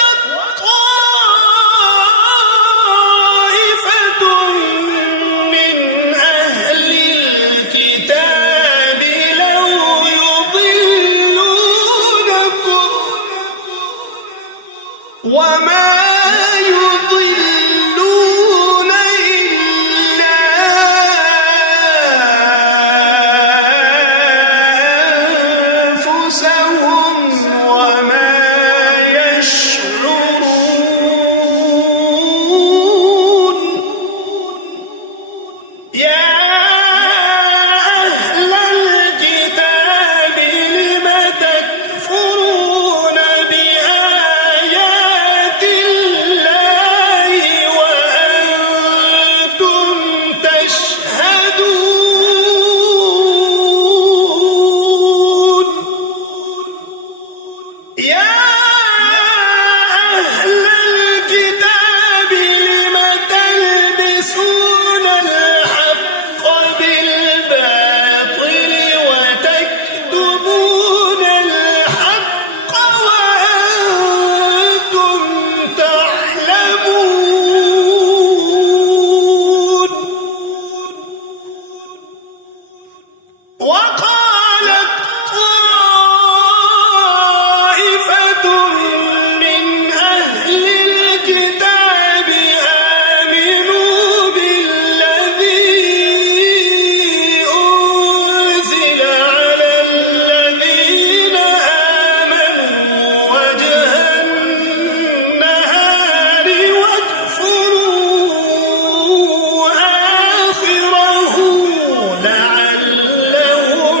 طائفة من أهل الكتاب لو يضلونكم وما يضلون إلا أنفسهم وما يشعرون يا أهل الكتاب لم تكفرون بآيات الله وأنتم تشهدون يا أهل الكتاب لم تلبسون الحق بالباطل وتكتمون الحق وأنتم تعلمون وقالت طائفة من أهل الكتاب آمنوا بالذي أنزل على الذين آمنوا وجه النهار واكفروا آخره لعلهم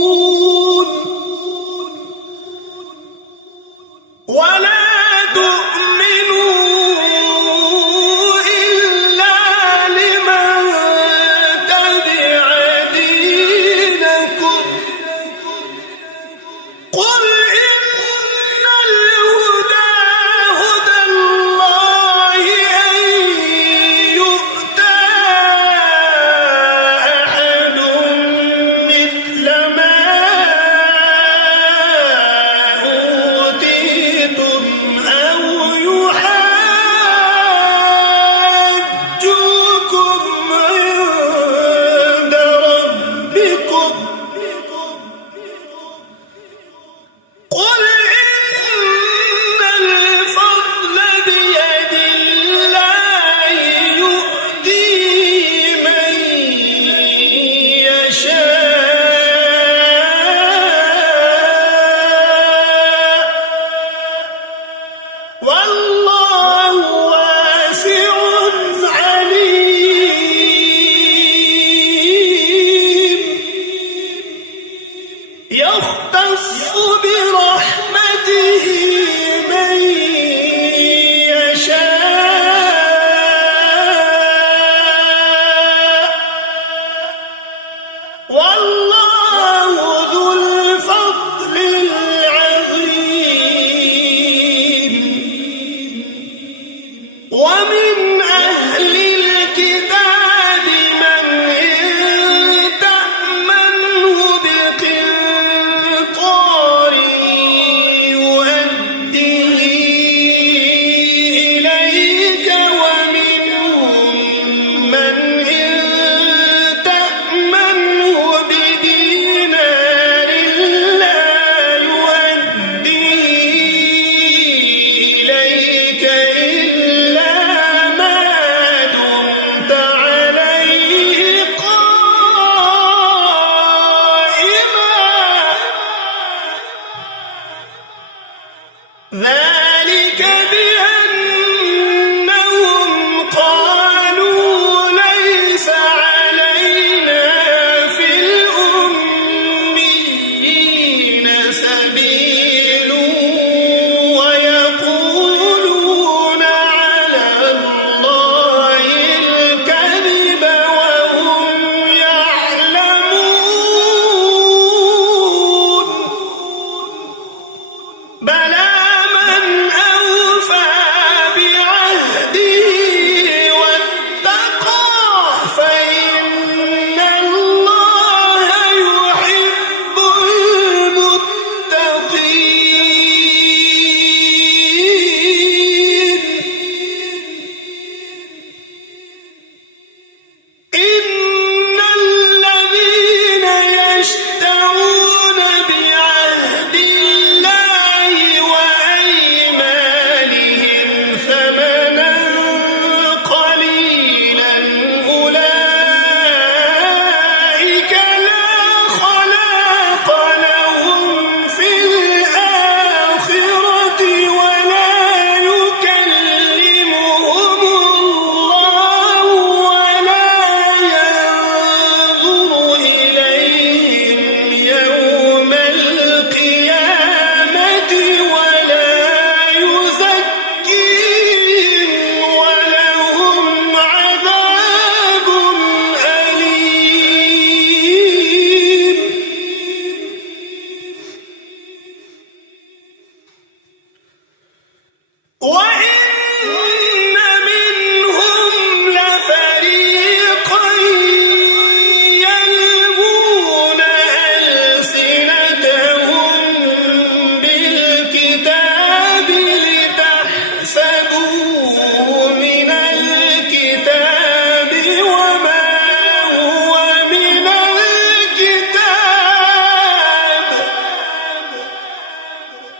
يرجعون ولا تؤمنوا إلا لمن تبع دينكم قل إن الهدى هدى الله أن يؤتى أحد مثل ما أوتيتم أو يحاجوكم عند ربكم قل إن الفضل بيد الله يؤتيه من يشاء والله واسع عليم يختص برحمته من يشاء والله ذو الفضل العظيم ومن أهل الكتاب من إن تأمنه بقنطار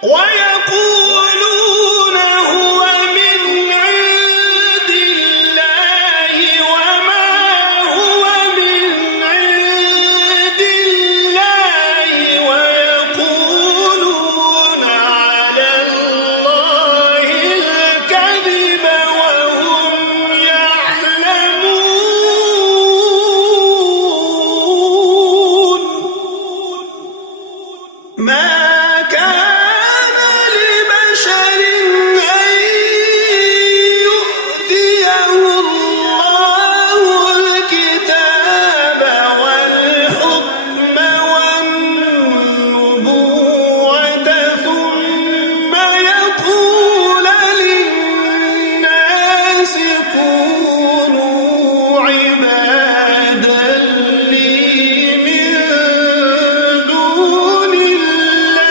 ويقولون هو من عند الله وما هو من عند الله ويقولون على الله الكذب وهم يعلمون ما كان لبشر أن يؤتيه الله الكتاب والحكم والنبوة ثم يقول للناس كونوا عبادا لي من دون الله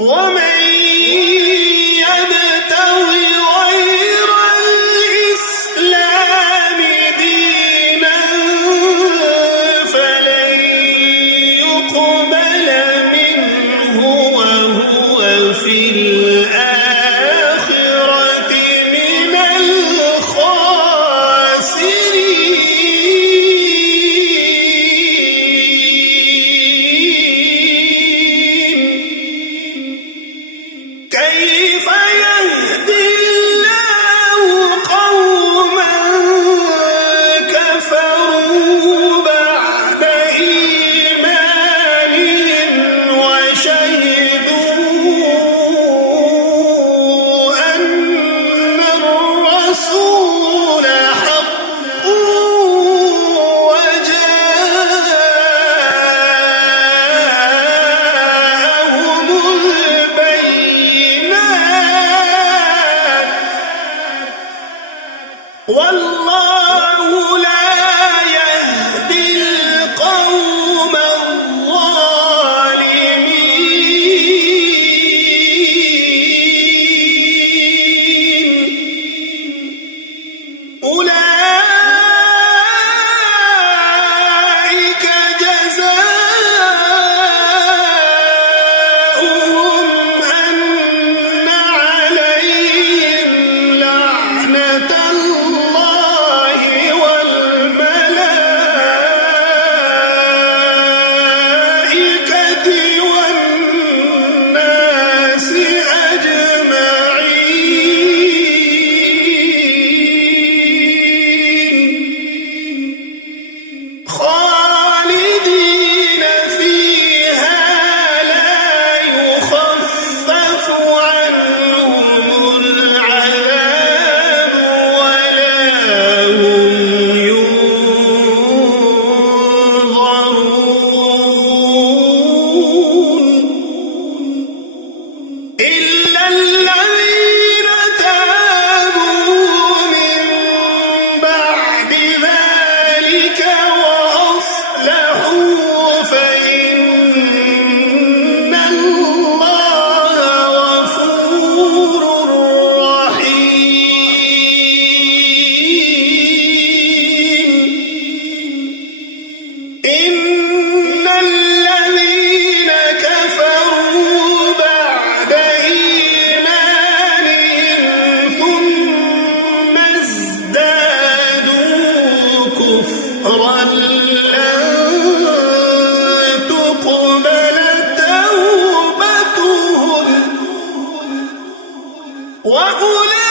ومن يبتغ غير الإسلام دينا فلن يقبل منه وهو في الآخرة من الخاسرين. كيف يهدي الله قوما كفروا بعد إيمانهم وشهدوا أن الرسول حق وجاءهم البينات والله لا يهدي القوم الظالمين. أولئك جزاؤهم أن عليهم لعنة الله والملائكة والناس أجمعين خالدين فيها لا يخفف عنهم العذاب ولا هم ينظرون إلا الذين تابوا من بعد ذلك وأصلحوا فإن الله غفور رحيم. إن الذين كفروا بعد إيمانهم ثم ازدادوا كفرا لن تقبل توبتهم وأولئك